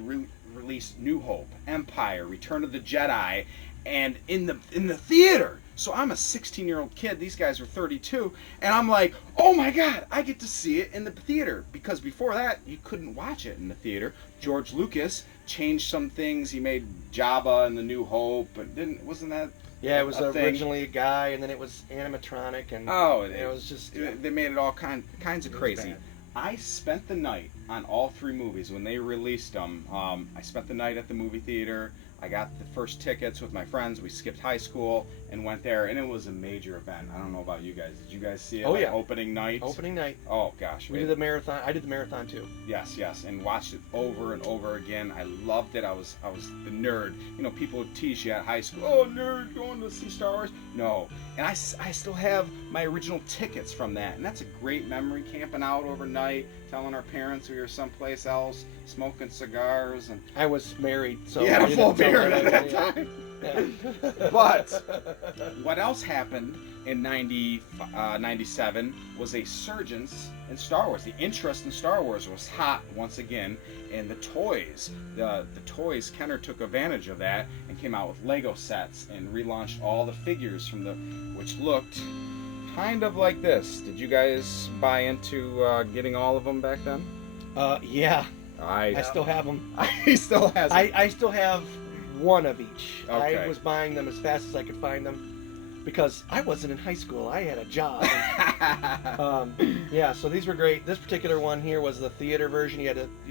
released New Hope, Empire, Return of the Jedi, and in the theater. So I'm a 16-year-old kid, these guys are 32, and I'm like, oh my god, I get to see it in the theater, because before that, you couldn't watch it in the theater. George Lucas changed some things, he made Jabba and the New Hope, but wasn't that Yeah, it was a originally a guy, and then it was animatronic, and oh, it was just they made it all kinds of crazy. I spent the night on all 3 movies when they released them. I spent the night at the movie theater. I got the first tickets with my friends. We skipped high school and went there, and it was a major event. I don't know about you guys. Did you guys see it? Oh, yeah. Opening night. Opening night. Oh gosh. We did the marathon. I did the marathon too. Yes, and watched it over and over again. I loved it. I was the nerd. You know, people would tease you at high school. Oh, nerd, going to see Star Wars. No, and I still have my original tickets from that, and that's a great memory. Camping out overnight, telling our parents we were someplace else, smoking cigars, and I was married, so you had I a didn't full tell beard them at that that, time. Yeah. But what else happened in 97 was a surgence in Star Wars. The interest in Star Wars was hot once again, and the toys, Kenner took advantage of that and came out with Lego sets and relaunched all the figures from which looked kind of like this. Did you guys buy into getting all of them back then? Yeah. I still have them. He still has them. I still have one of each. Okay. I was buying them as fast as I could find them because I wasn't in high school. I had a job. And, yeah, so these were great. This particular one here was the theater version. You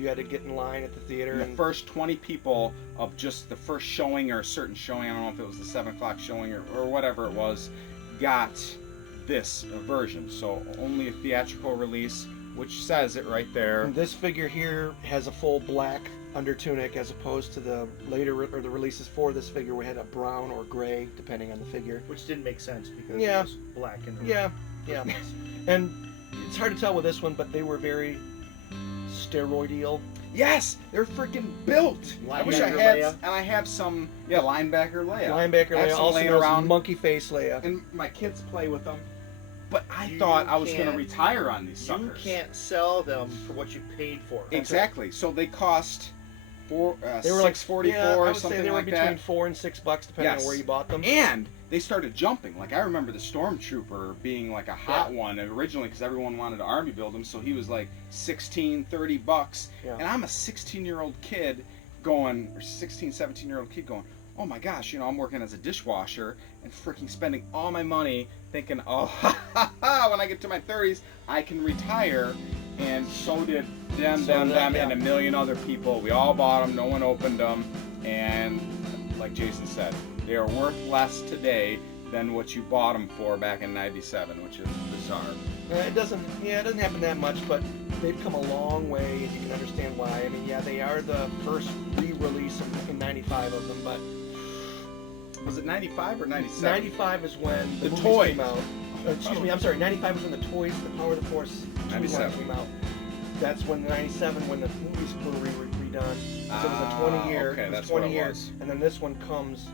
had to get in line at the theater. And the first 20 people of just the first showing or a certain showing, I don't know if it was the 7 o'clock showing or whatever it was, got this version. So only a theatrical release, which says it right there. And this figure here has a full black under tunic as opposed to the later or the releases for this figure we had a brown or gray depending on the figure, which didn't make sense because Yeah. it was black and yeah and it's hard to tell with this one, but they were very steroidal. Yes, they're freaking built. I wish I Linebacker had, Leia. and I have some, linebacker Leia. Linebacker I have Leia, some also laying known as around. monkey face Leia. And my kids play with them. But I You thought I was going to can't- retire on these you suckers. can't sell them for what you paid for. Exactly. So they cost They were like $6.44 yeah, I or would say something they were like between that. $4 and $6 depending Yes. on where you bought them. And they started jumping. Like I remember the Stormtrooper being like a hot one originally because everyone wanted to army build him. So he was like $16-$30. Yeah. And I'm a 16-year-old kid going, or 16, 17-year-old kid going, oh my gosh, I'm working as a dishwasher and freaking spending all my money thinking, oh, when I get to my 30s, I can retire. And so did them, and a million other people. We all bought them. No one opened them. And like Jason said, they are worth less today than what you bought them for back in '97, which is bizarre. It doesn't happen that much, but they've come a long way, and you can understand why. I mean, yeah, they are the first re-release in '95 of them, but Was it 95 or 97? 95 is when The movies toys. came out. Excuse me, I'm sorry. 95 is when the toys, the Power of the Force 2 97. came out. That's when 97 when the movies were redone. So it was a 20 year. Okay, it was that's 20 what it years, was. and then this one comes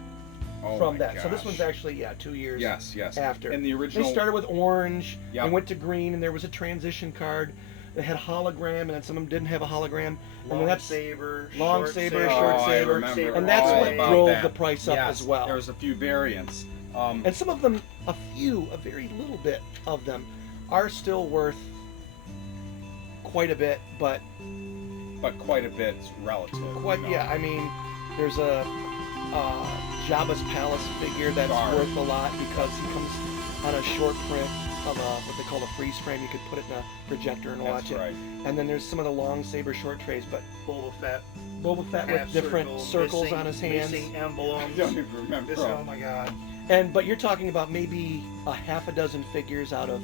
Oh from my that. So this gosh. one's actually 2 years. Yes. After. And the original. They started with orange Yep. and went to green, and there was a transition card that had hologram, and then some of them didn't have a hologram. And then Long that's saber, long short saber, saber, short I saber, remember and that's all what about drove that. the price up Yes, as well. There was a few variants. And some of them, a very little bit of them, are still worth quite a bit, but quite a bit relative. yeah. I mean, there's a Jabba's Palace figure that's Darn. worth a lot because he comes on a short print of what they call a freeze frame. You could put it in a projector and watch That's right. it. And then there's some of the long saber short trays, but Boba Fett, Boba Fett half with different circles missing- on his hands. missing I emblems. don't even remember. Oh my god. But you're talking about maybe a half a dozen figures out of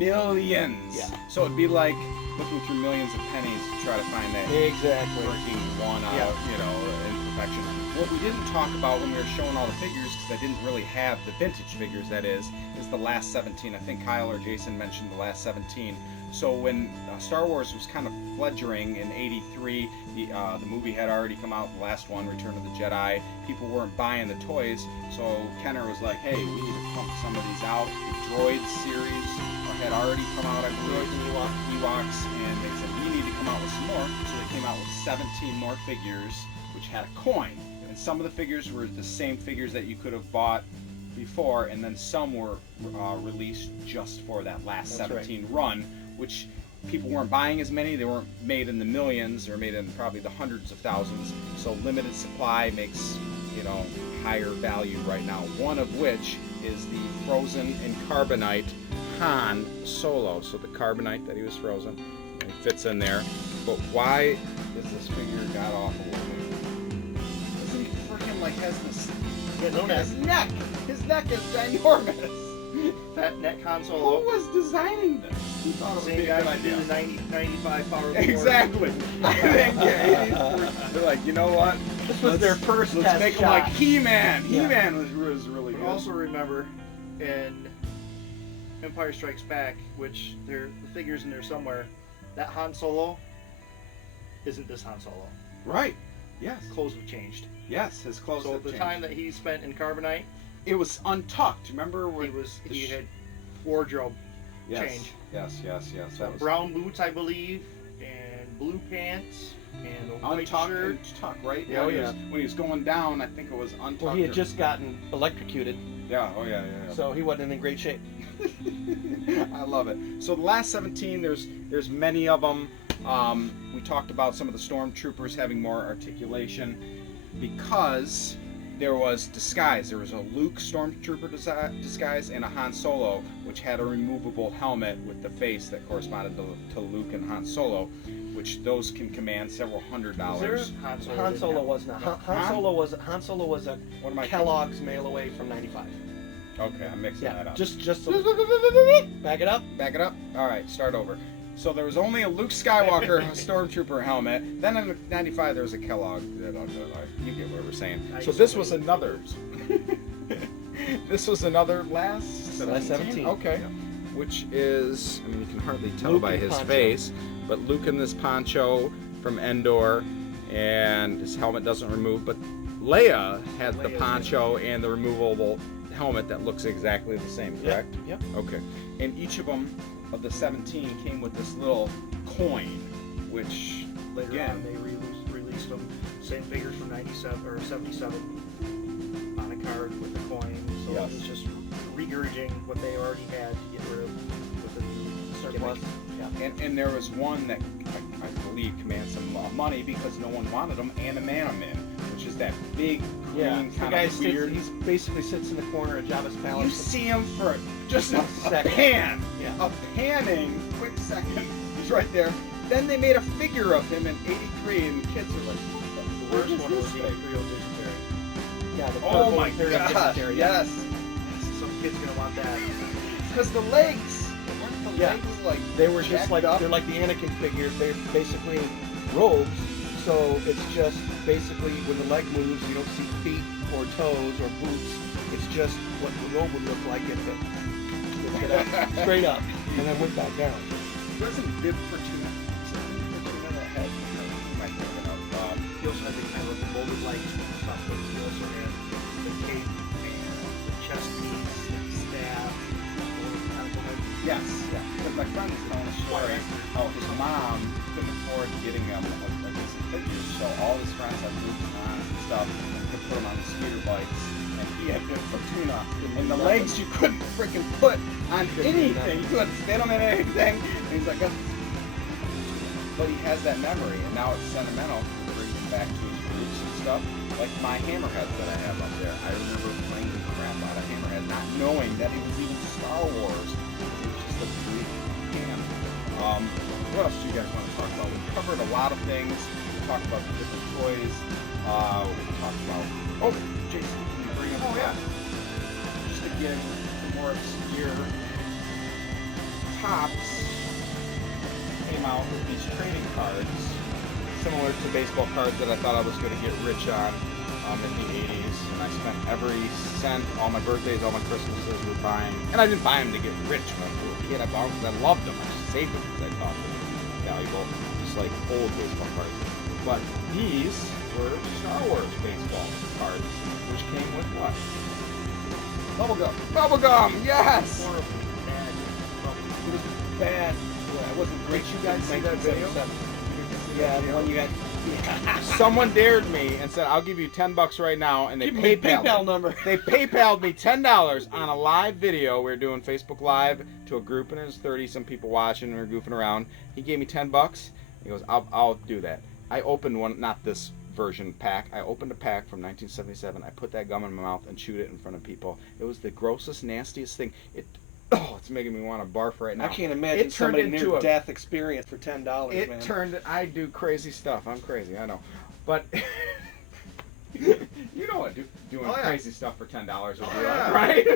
Millions. Yeah. So it'd be like looking through millions of pennies to try to find that exactly. freaking one out, Yeah. imperfection. What we didn't talk about when we were showing all the figures, because I didn't really have the vintage figures, that is the last 17. I think Kyle or Jason mentioned the last 17. So when Star Wars was kind of fledgling in '83, the movie had already come out, the last one, Return of the Jedi. People weren't buying the toys, so Kenner was like, hey, we need to pump some of these out. The Droids series had already come out, I believe, Ewoks, and they said, we need to come out with some more. So they came out with 17 more figures, which had a coin. And some of the figures were the same figures that you could have bought before, and then some were released just for that last That's 17 run, which people weren't buying as many. They weren't made in the millions, or made in probably the hundreds of thousands. So limited supply makes, higher value right now. One of which is the frozen in carbonite Han Solo. So the carbonite that he was frozen. and fits in there. But why is this figure god awful looking? Doesn't he freaking like has this? Yeah, no Look at his neck. His neck is ginormous. Fat neck Han Who Solo. was designing this? Who thought it would Same be a guy good who did idea? the 95 power. Exactly. I think they're like, you know what? This was their first Let's test make him shot. like He-Man. Yeah. He-Man was really good. Also remember in Empire Strikes Back, which the figures in there somewhere, that Han Solo isn't this Han Solo. Right. Yes. Clothes have changed. Yes. His clothes. So have the changed. time that he spent in Carbonite, it was untucked. Remember when he had wardrobe yes. change. Yes. That So was brown boots, I believe, and blue pants, and a white untucked shirt. and tuck, right? Oh, when he yeah. was- when he was going down, I think it was untucked. Well, he had or- just gotten electrocuted, Yeah. Oh yeah. so he wasn't in great shape. I love it. So the last 17, there's many of them. We talked about some of the stormtroopers having more articulation because there was disguise. There was a Luke stormtrooper disguise and a Han Solo, which had a removable helmet with the face that corresponded to Luke and Han Solo, which those can command several $100s. Han Solo was not. Han Solo was a What am I? Kellogg's mail away from '95. Okay, I'm mixing that Yeah, up. just back it up. Back it up. All right, start over. So there was only a Luke Skywalker stormtrooper helmet. Then in '95 there was a Kellogg. You get what we're saying. So this was another. This was another last 17. Okay. Which is, I mean, you can hardly tell Luke by in his poncho. face, but Luke in this poncho from Endor, and his helmet doesn't remove. But Leia had the Leia's poncho and the removable helmet that looks exactly the same, correct? Yep. Okay. And each of them, of the 17, came with this little coin, which Later again, on, they released them. Same figures from '97 or '77 on a card with the coin. So Yes. it was just regurging what they already had to get rid of with the new Surplus. gimmick. Yeah. and there was one that I believe commands some money because no one wanted them, and a Manamin, which is that big green Yeah. The kind guy of weird. he basically sits in the corner of Jabba's You palace. see him for just a second. pan, Yeah. a panning, quick second. He's right there. Then they made a figure of him in '83, and the kids are like, The "What worst is one this was the thing?" Imperial Dignitary. Yeah. The Oh purple my Imperial gosh! Dignitary. Yes, Some kid's gonna want that. because the legs weren't the Yeah. legs like They were just jacked like up? they're like the Anakin figures. They're basically robes. So it's just basically when the leg moves, you don't see feet or toes or boots. It's just what the robe would look like if it lifted up, straight up, and then went back down. Wasn't Bib Fortuna? Fortuna that had, you might think of, He also had the kind of molded like stuff, but he also had the cape and the chest piece, the staff, the little tentacle head. yes, yeah. Because my friend was telling a story how his mom couldn't afford getting him like his figures, so all his friends had Luke on and stuff, and could put him on the scooter bikes, and he had Bib Fortuna, and the legs you couldn't freaking put on anything. You couldn't fit them in anything. And he's like, "That's..." But he has that memory, and now it's sentimental to bring him back to his roots and stuff. Like my hammerhead that I have up there. I remember playing the crap out of hammerhead, not knowing that it was even Star Wars. It was just a big can. What else do you guys want to talk about? We covered a lot of things. We talked about the different toys. We talked about... Oh, Jason, can you bring up that? Just again, the more obscure tops came out with these trading cards, similar to baseball cards that I thought I was going to get rich on in the 80s, and I spent every cent, all my birthdays, all my Christmases were buying, and I didn't buy them to get rich when I was a kid. I bought them because I loved them. I just saved them because I thought they were valuable, just like old baseball cards. But these were Star Wars baseball cards, which came with what? Bubblegum. Bubblegum, yes! Horribly bad. It was bad. Yeah, it wasn't great. You guys see that video? Yeah, the one you got. Someone dared me and said, "I'll give you $10 right now," and they Give me the PayPal PayPal number. They PayPal'd me $10 on a live video. We were doing Facebook Live to a group, and there's 30-some people watching, and we were goofing around. He gave me $10. He goes, "I'll do that." I opened one, not this version pack. I opened a pack from 1977. I put that gum in my mouth and chewed it in front of people. It was the grossest, nastiest thing. Oh, it's making me want to barf right now. I can't imagine It somebody turned into near-death experience for $10, It man. turned. I do crazy stuff. I'm crazy. I know, but you know what? Doing Oh, yeah. crazy stuff for $10 would be yeah. like, right?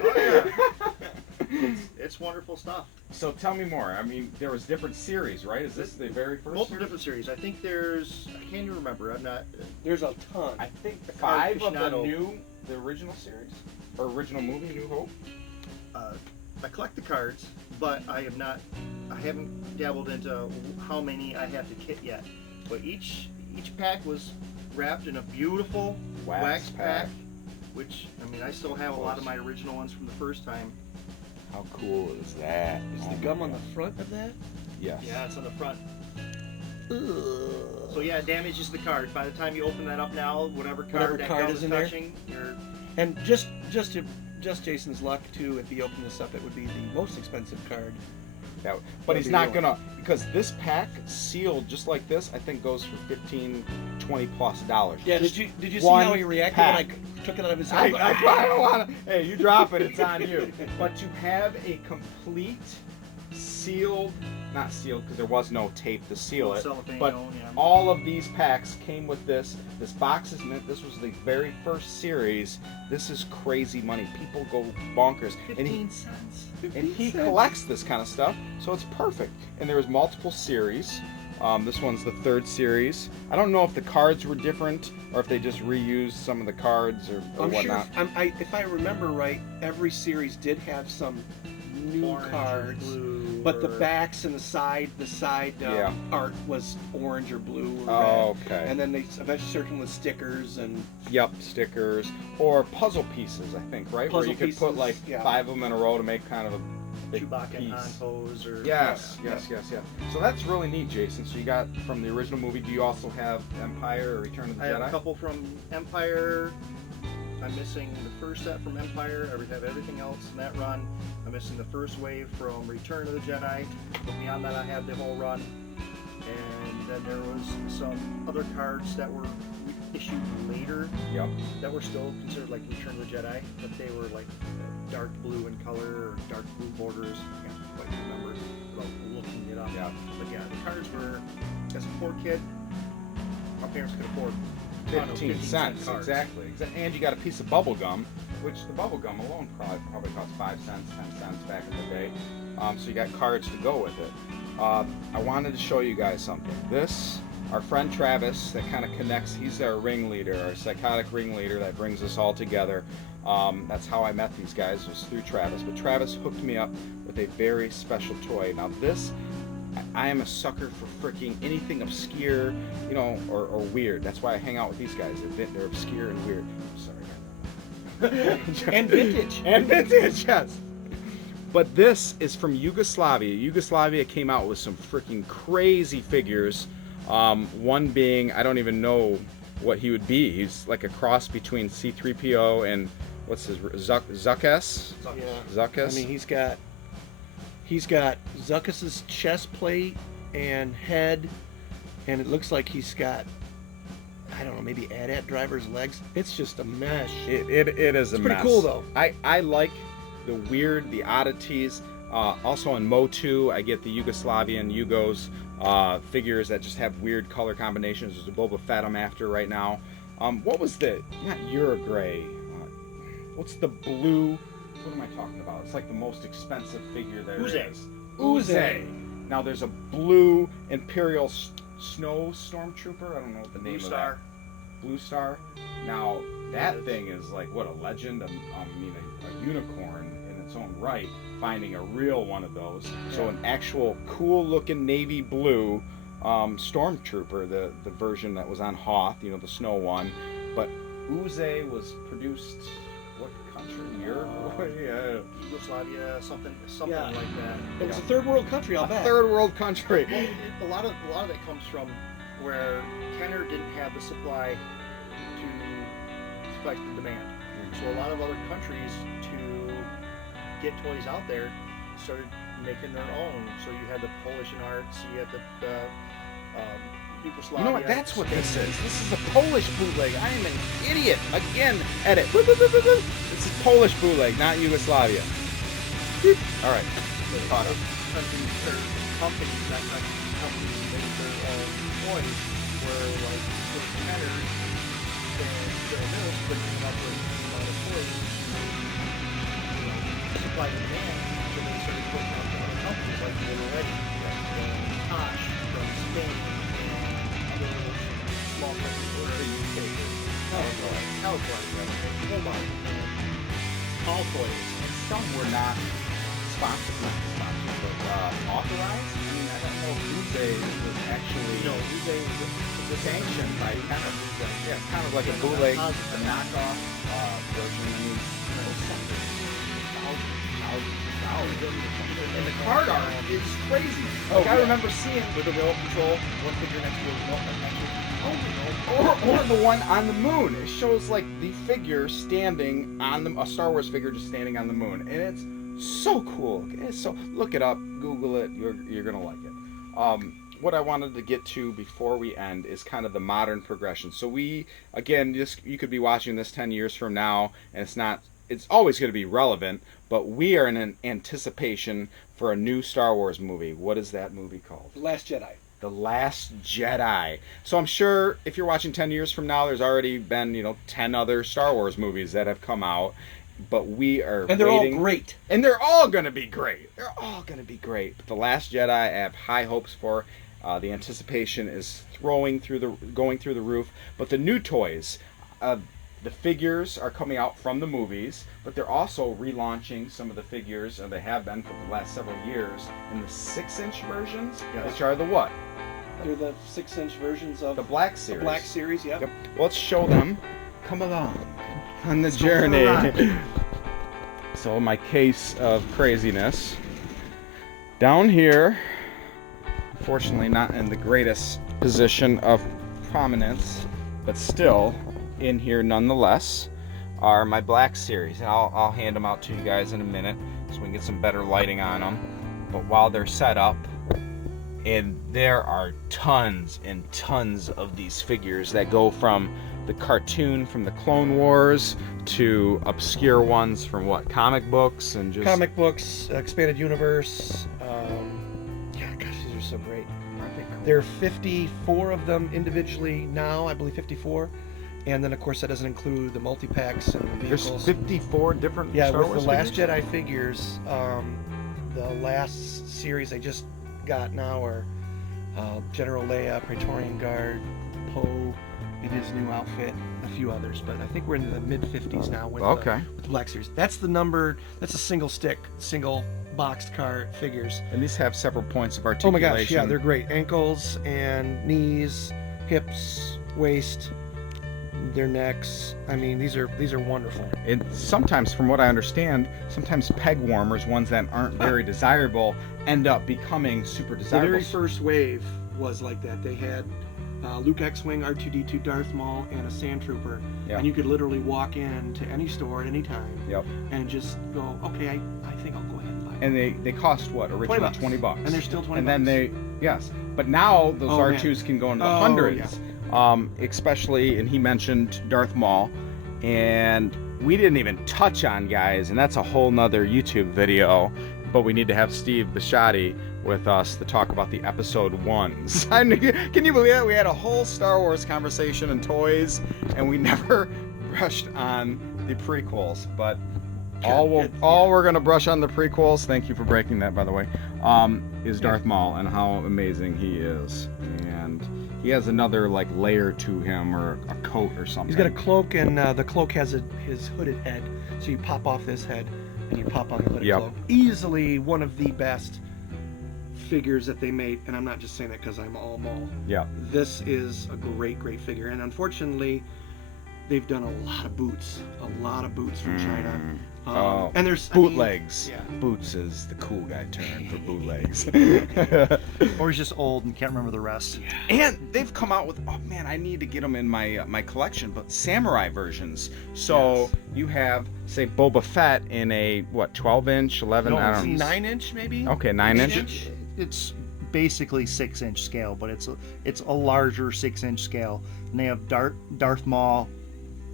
Oh, It's wonderful stuff. So tell me more. I mean, there was different series, right? Is this the very first? Multiple series? different series. I think there's. I can't even remember. I'm not. There's a ton. I think The 5 of the aficionado. the original series or original movie, New Hope. I collect the cards, but I haven't dabbled into how many I have to kit yet. But each pack was wrapped in a beautiful wax pack, which I mean I still have a lot of my original ones from the first time. How cool is that? Is the gum on the front of that? Yes. Yeah, it's on the front. Ugh. So yeah, it damages the card. By the time you open that up now, whatever Whatever card card that gum is is in there? touching, you're And just Jason's luck too. If he opened this up, it would be the most expensive card. That, but he's be not the gonna, because this pack sealed just like this, I think goes for $15, $20+. Yeah. Just Did you see one how he reacted pack. when I took it out of his I hand? don't want to. Hey, you drop it, it's on you. But to have a complete sealed, not sealed because there was no tape to seal it, cellophane, but yeah. all of these packs came with this. This box is mint. This was the very first series. This is crazy money. People go bonkers. 15 cents. And he collects this kind of stuff, so it's perfect. And there was multiple series. This one's the 3rd series. I don't know if the cards were different or if they just reused some of the cards or I'm whatnot. sure. If I remember right, every series did have some new Orange or cards, blue but the or- backs and the side Yeah. art was orange or blue or Oh, red. okay. And then they eventually started with stickers and Yep, stickers or puzzle pieces, I think, right? Where Puzzle you could put pieces, like yeah. 5 of them in a row to make kind of a big Chewbacca and Han piece. pose or Yes. So that's really neat, Jason. So you got from the original movie. Do you also have Empire or Return of the I Jedi? have a couple from Empire. I'm missing the first set from Empire. I have everything else in that run. I'm missing the first wave from Return of the Jedi. But beyond that, I have the whole run. And then there was some other cards that were issued later Yep. that were still considered like Return of the Jedi, but they were like dark blue in color or dark blue borders. I can't quite remember without looking it up. Yeah. But yeah, the cards were, as a poor kid, my parents could afford 15 cents, cards. exactly. And you got a piece of bubble gum, which the bubble gum alone probably cost 5 cents, 10 cents back in the day. So you got cards to go with it. I wanted to show you guys something. This, our friend Travis, that kind of connects. He's our ringleader, our psychotic ringleader that brings us all together. That's how I met these guys, was through Travis. But Travis hooked me up with a very special toy. Now this, I am a sucker for freaking anything obscure, you know, or weird. That's why I hang out with these guys. They're obscure and weird. I'm sorry. and vintage. And vintage, yes. But this is from Yugoslavia. Yugoslavia came out with some freaking crazy figures. One being, I don't even know what he would be. He's like a cross between C-3PO and what's his Zuckus? Yeah. Zuckus. I mean, he's got Zuckus's chest plate and head, and it looks like he's got, I don't know, maybe AT-AT driver's legs. It's just a mesh. It is a It's pretty mess. cool, though. I like the weird, the oddities. Also on Motu, I get the Yugoslavian Yugos figures that just have weird color combinations. There's a Boba Fett I'm after right now. What was the, not Uruguay, what's the blue, what am I talking about? It's like the most expensive figure there is. Uze. Now there's a blue Imperial Snow Stormtrooper. I don't know what the name Blue of Star. that. Blue Star. Now that thing is like what, a legend. A unicorn in its own right. Finding a real one of those. So an actual cool-looking navy blue Stormtrooper, the version that was on Hoth, you know, the snow one. But Uze was produced. What country? Europe? Yeah. Yugoslavia, something Yeah. like that. It was a third world country, I'll A bet. third world country. Well, a lot of it comes from where Kenner didn't have the supply to spike the demand. So a lot of other countries, to get toys out there, started making their own. So you had the Polish in arts, you had the Yugoslavia. You know what? That's what this is. This is a Polish bootleg. I am an idiot. Again, edit. This is Polish bootleg, not Yugoslavia. All right. Caught up. Companies that companies make their own toys where like with headers and mills bringing up with a lot of toys, supply and demand, so they started putting out to other companies like they were already, Tosh from Spain and other little small companies were in the UK. Hellboy, Hobart, and all toys. And some were not sponsored, but authorized. I mean, I don't know if Uze was actually sanctioned by kind of, yeah, it's kind of like a bootleg, a knockoff version. I mean, something thousands. And the card art is crazy. Like, I remember seeing with the remote control, one figure next to a remote, or the one on the moon. It shows like the figure standing on a Star Wars figure just standing on the moon, and it's so cool. It's so, look it up, Google it. You're gonna like it. What I wanted to get to before we end is kind of the modern progression. So we, again, you could be watching this 10 years from now, and it's always going to be relevant, but we are in an anticipation for a new Star Wars movie. What is that movie called? The Last Jedi. The Last Jedi. So I'm sure if you're watching 10 years from now, there's already been, 10 other Star Wars movies that have come out, but we are And they're waiting. all great. And they're all going to be great. They're all going to be great. But The Last Jedi, I have high hopes for. The anticipation is going through the roof. But the new toys, the figures are coming out from the movies, but they're also relaunching some of the figures, and they have been for the last several years, in the 6-inch versions, which are the what? They're the 6-inch versions of The Black Series. The Black Series, yep. Let's show them. Come along on the journey. So my case of craziness. Down here, fortunately not in the greatest position of prominence, but still in here nonetheless, are my Black Series. And I'll hand them out to you guys in a minute so we can get some better lighting on them. But while they're set up, and there are tons and tons of these figures that go from the cartoon from the Clone Wars to obscure ones from comic books and just comic books, expanded universe. Gosh, these are so great. Aren't they cool? There are 54 of them individually now, I believe 54. And then, of course, that doesn't include the multi-packs and the vehicles. There's 54 different Star with Wars the Last figures? Jedi figures, the last series I just got now are General Leia, Praetorian Guard, Poe in his new outfit, a few others. But I think we're in the mid-50s now with the Black Series. That's a single stick, single boxed car figures. And these have several points of articulation. Oh my gosh, yeah, they're great. Ankles and knees, hips, waist, their necks. I mean, these are wonderful. And sometimes, from what I understand, sometimes peg warmers, ones that aren't very desirable, end up becoming super desirable. The very first wave was like that. They had Luke X-Wing, R2-D2, Darth Maul, and a Sand Trooper. Yep. And you could literally walk in to any store at any time Yep. and just go, okay, I think I'll go ahead and buy it. And they cost what? Originally $20. And they're still $20. And then yes. But now those R2s can go into the hundreds. Yeah. Especially, and he mentioned Darth Maul, and we didn't even touch on, guys, and that's a whole nother YouTube video, but we need to have Steve Bisciotti with us to talk about the episode 1s. Can you believe that? We had a whole Star Wars conversation and toys, and we never brushed on the prequels, but all we're going to brush on the prequels, thank you for breaking that, by the way, is Darth Maul and how amazing he is. And he has another layer to him, or a coat or something. He's got a cloak, and the cloak has his hooded head. So you pop off this head, and you pop on the hooded cloak. Easily one of the best figures that they made, and I'm not just saying that because I'm all Maul. Yeah. This is a great, great figure, and unfortunately, they've done a lot of boots from China. And there's bootlegs. Yeah. Boots is the cool guy term for bootlegs. Or he's just old and can't remember the rest. And they've come out with, oh man, I need to get them in my collection, but samurai versions. So you have, say, Boba Fett in a 12-inch, 11? No, I don't it's know. 9-inch maybe. Okay, 9-inch. It's basically 6-inch scale, but it's a larger 6-inch scale. And they have Darth Maul.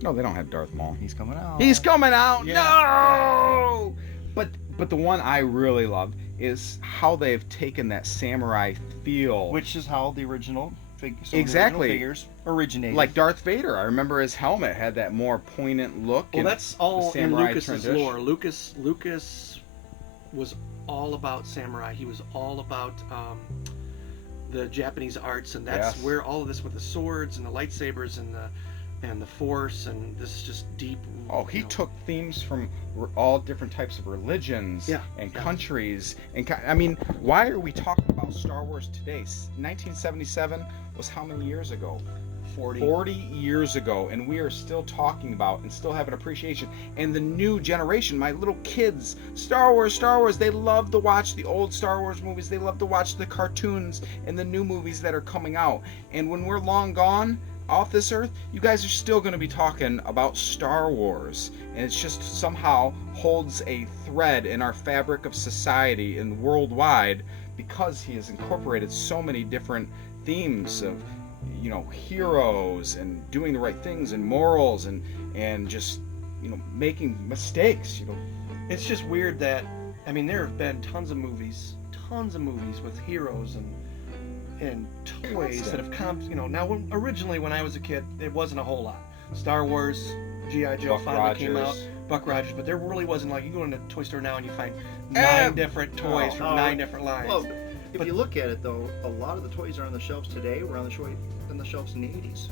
No, they don't have Darth Maul. He's coming out. He's coming out. Yeah. No. But But the one I really love is how they've taken that samurai feel. Which is how the original Exactly. The original figures originated. Like Darth Vader, I remember his helmet had that more poignant look. Well, and that's all the in samurai Lucas's tradition. lore. Lucas was all about samurai. He was all about the Japanese arts, and that's Yes. where all of this with the swords and the lightsabers and the Force, and this just deep. Oh, he took themes from all different types of religions and Yeah. countries. And I mean, why are we talking about Star Wars today? 1977 was how many years ago? 40 years ago, and we are still talking about and still have an appreciation. And the new generation, my little kids, Star Wars, they love to watch the old Star Wars movies. They love to watch the cartoons and the new movies that are coming out. And when we're long gone off this earth, you guys are still going to be talking about Star Wars, and it's just somehow holds a thread in our fabric of society and worldwide, because he has incorporated so many different themes of, you know, heroes and doing the right things and morals and just, you know, making mistakes, you know. It's just weird that, I mean, there have been tons of movies with heroes and toys that have come, you know. Now, originally when I was a kid, it wasn't a whole lot. Star Wars, G.I. Joe finally came out, Buck Rogers, but there really wasn't, like, you go into a toy store now and you find 9 different toys from 9 different lines. Well, if you look at it, though, a lot of the toys are on the shelves today were on the shelves in the 80s.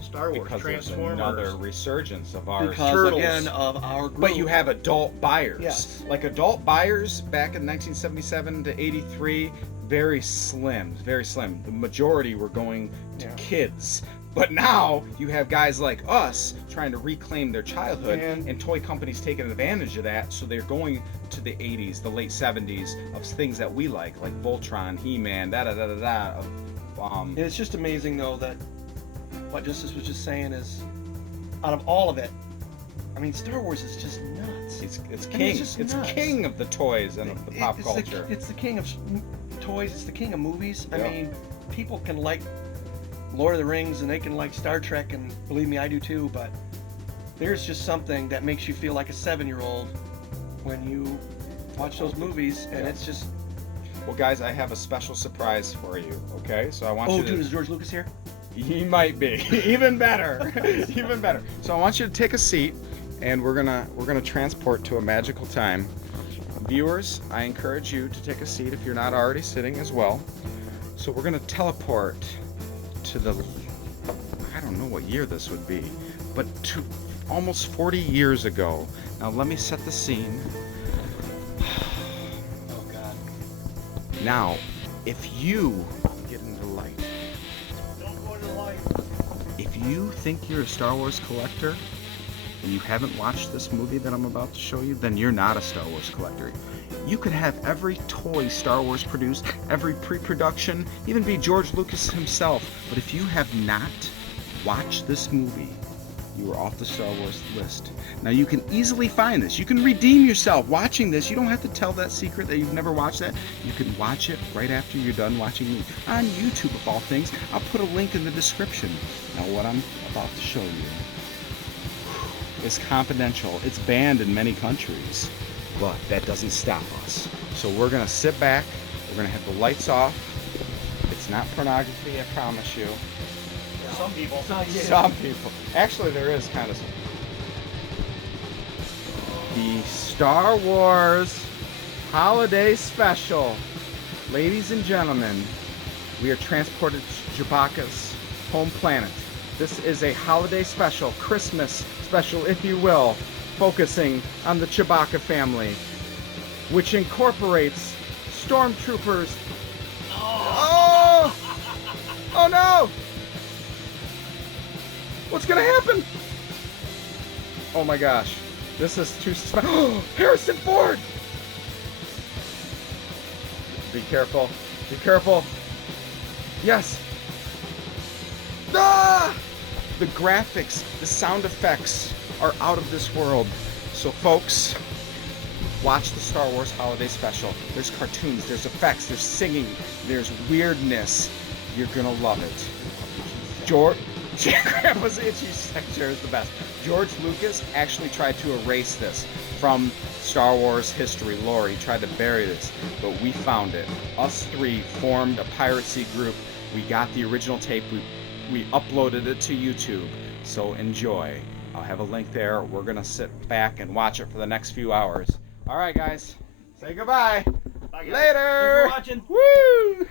Star Wars, Because there's Transformers. another resurgence of our because turtles. again of our group. But you have adult buyers. Yes. Like adult buyers back in 1977 to 83, very slim. The majority were going to kids. But now you have guys like us trying to reclaim their childhood, and toy companies taking advantage of that, so they're going to the 80s, the late 70s of things that we like Voltron, He-Man, And it's just amazing, though, that what Justice was just saying is, out of all of it, I mean, Star Wars is just nuts. It's I mean, king. just It's nuts. king of the toys and of the pop culture. It's the king of toys. It's the king of movies. Yeah. I mean, people can like Lord of the Rings and they can like Star Trek, and believe me, I do too. But there's just something that makes you feel like a 7-year-old when you watch those movies, and it's just. Well, guys, I have a special surprise for you. Okay, so I want you to. Oh, dude, is George Lucas here? He might be. Even better. Even better. So I want you to take a seat, and we're gonna transport to a magical time. Viewers, I encourage you to take a seat if you're not already sitting as well. So we're gonna teleport to the, I don't know what year this would be, but to almost 40 years ago. Now let me set the scene. Oh God. Now, if you get into the light, Don't go to the light. if you think you're a Star Wars collector and you haven't watched this movie that I'm about to show you, then you're not a Star Wars collector. You could have every toy Star Wars produced, every pre-production, even be George Lucas himself, but if you have not watched this movie, you are off the Star Wars list. Now you can easily find this. You can redeem yourself watching this. You don't have to tell that secret that you've never watched that. You can watch it right after you're done watching me on YouTube, of all things. I'll put a link in the description. Now what I'm about to show you is confidential. It's banned in many countries, but that doesn't stop us. So we're gonna sit back. We're gonna have the lights off. It's not pornography, I promise you. Some people. Some people. Actually, there is kind of some. The Star Wars Holiday Special. Ladies and gentlemen, we are transported to Chewbacca's home planet. This is a holiday special, Christmas special, if you will, focusing on the Chewbacca family, which incorporates stormtroopers. Oh! Oh no! What's gonna happen? Oh my gosh. This is too suspense. Harrison Ford! Be careful. Be careful. Yes. Ah! The graphics, the sound effects are out of this world. So folks, watch the Star Wars Holiday Special. There's cartoons, there's effects, there's singing, there's weirdness. You're gonna love it. Grandpa's itchy chair is the best. George Lucas actually tried to erase this from Star Wars history lore. He tried to bury this, but we found it. Us three formed a piracy group. We got the original tape. We uploaded it to YouTube. So enjoy. I'll have a link there. We're going to sit back and watch it for the next few hours. All right, guys. Say goodbye. Bye, guys. Later. Thanks for watching. Woo!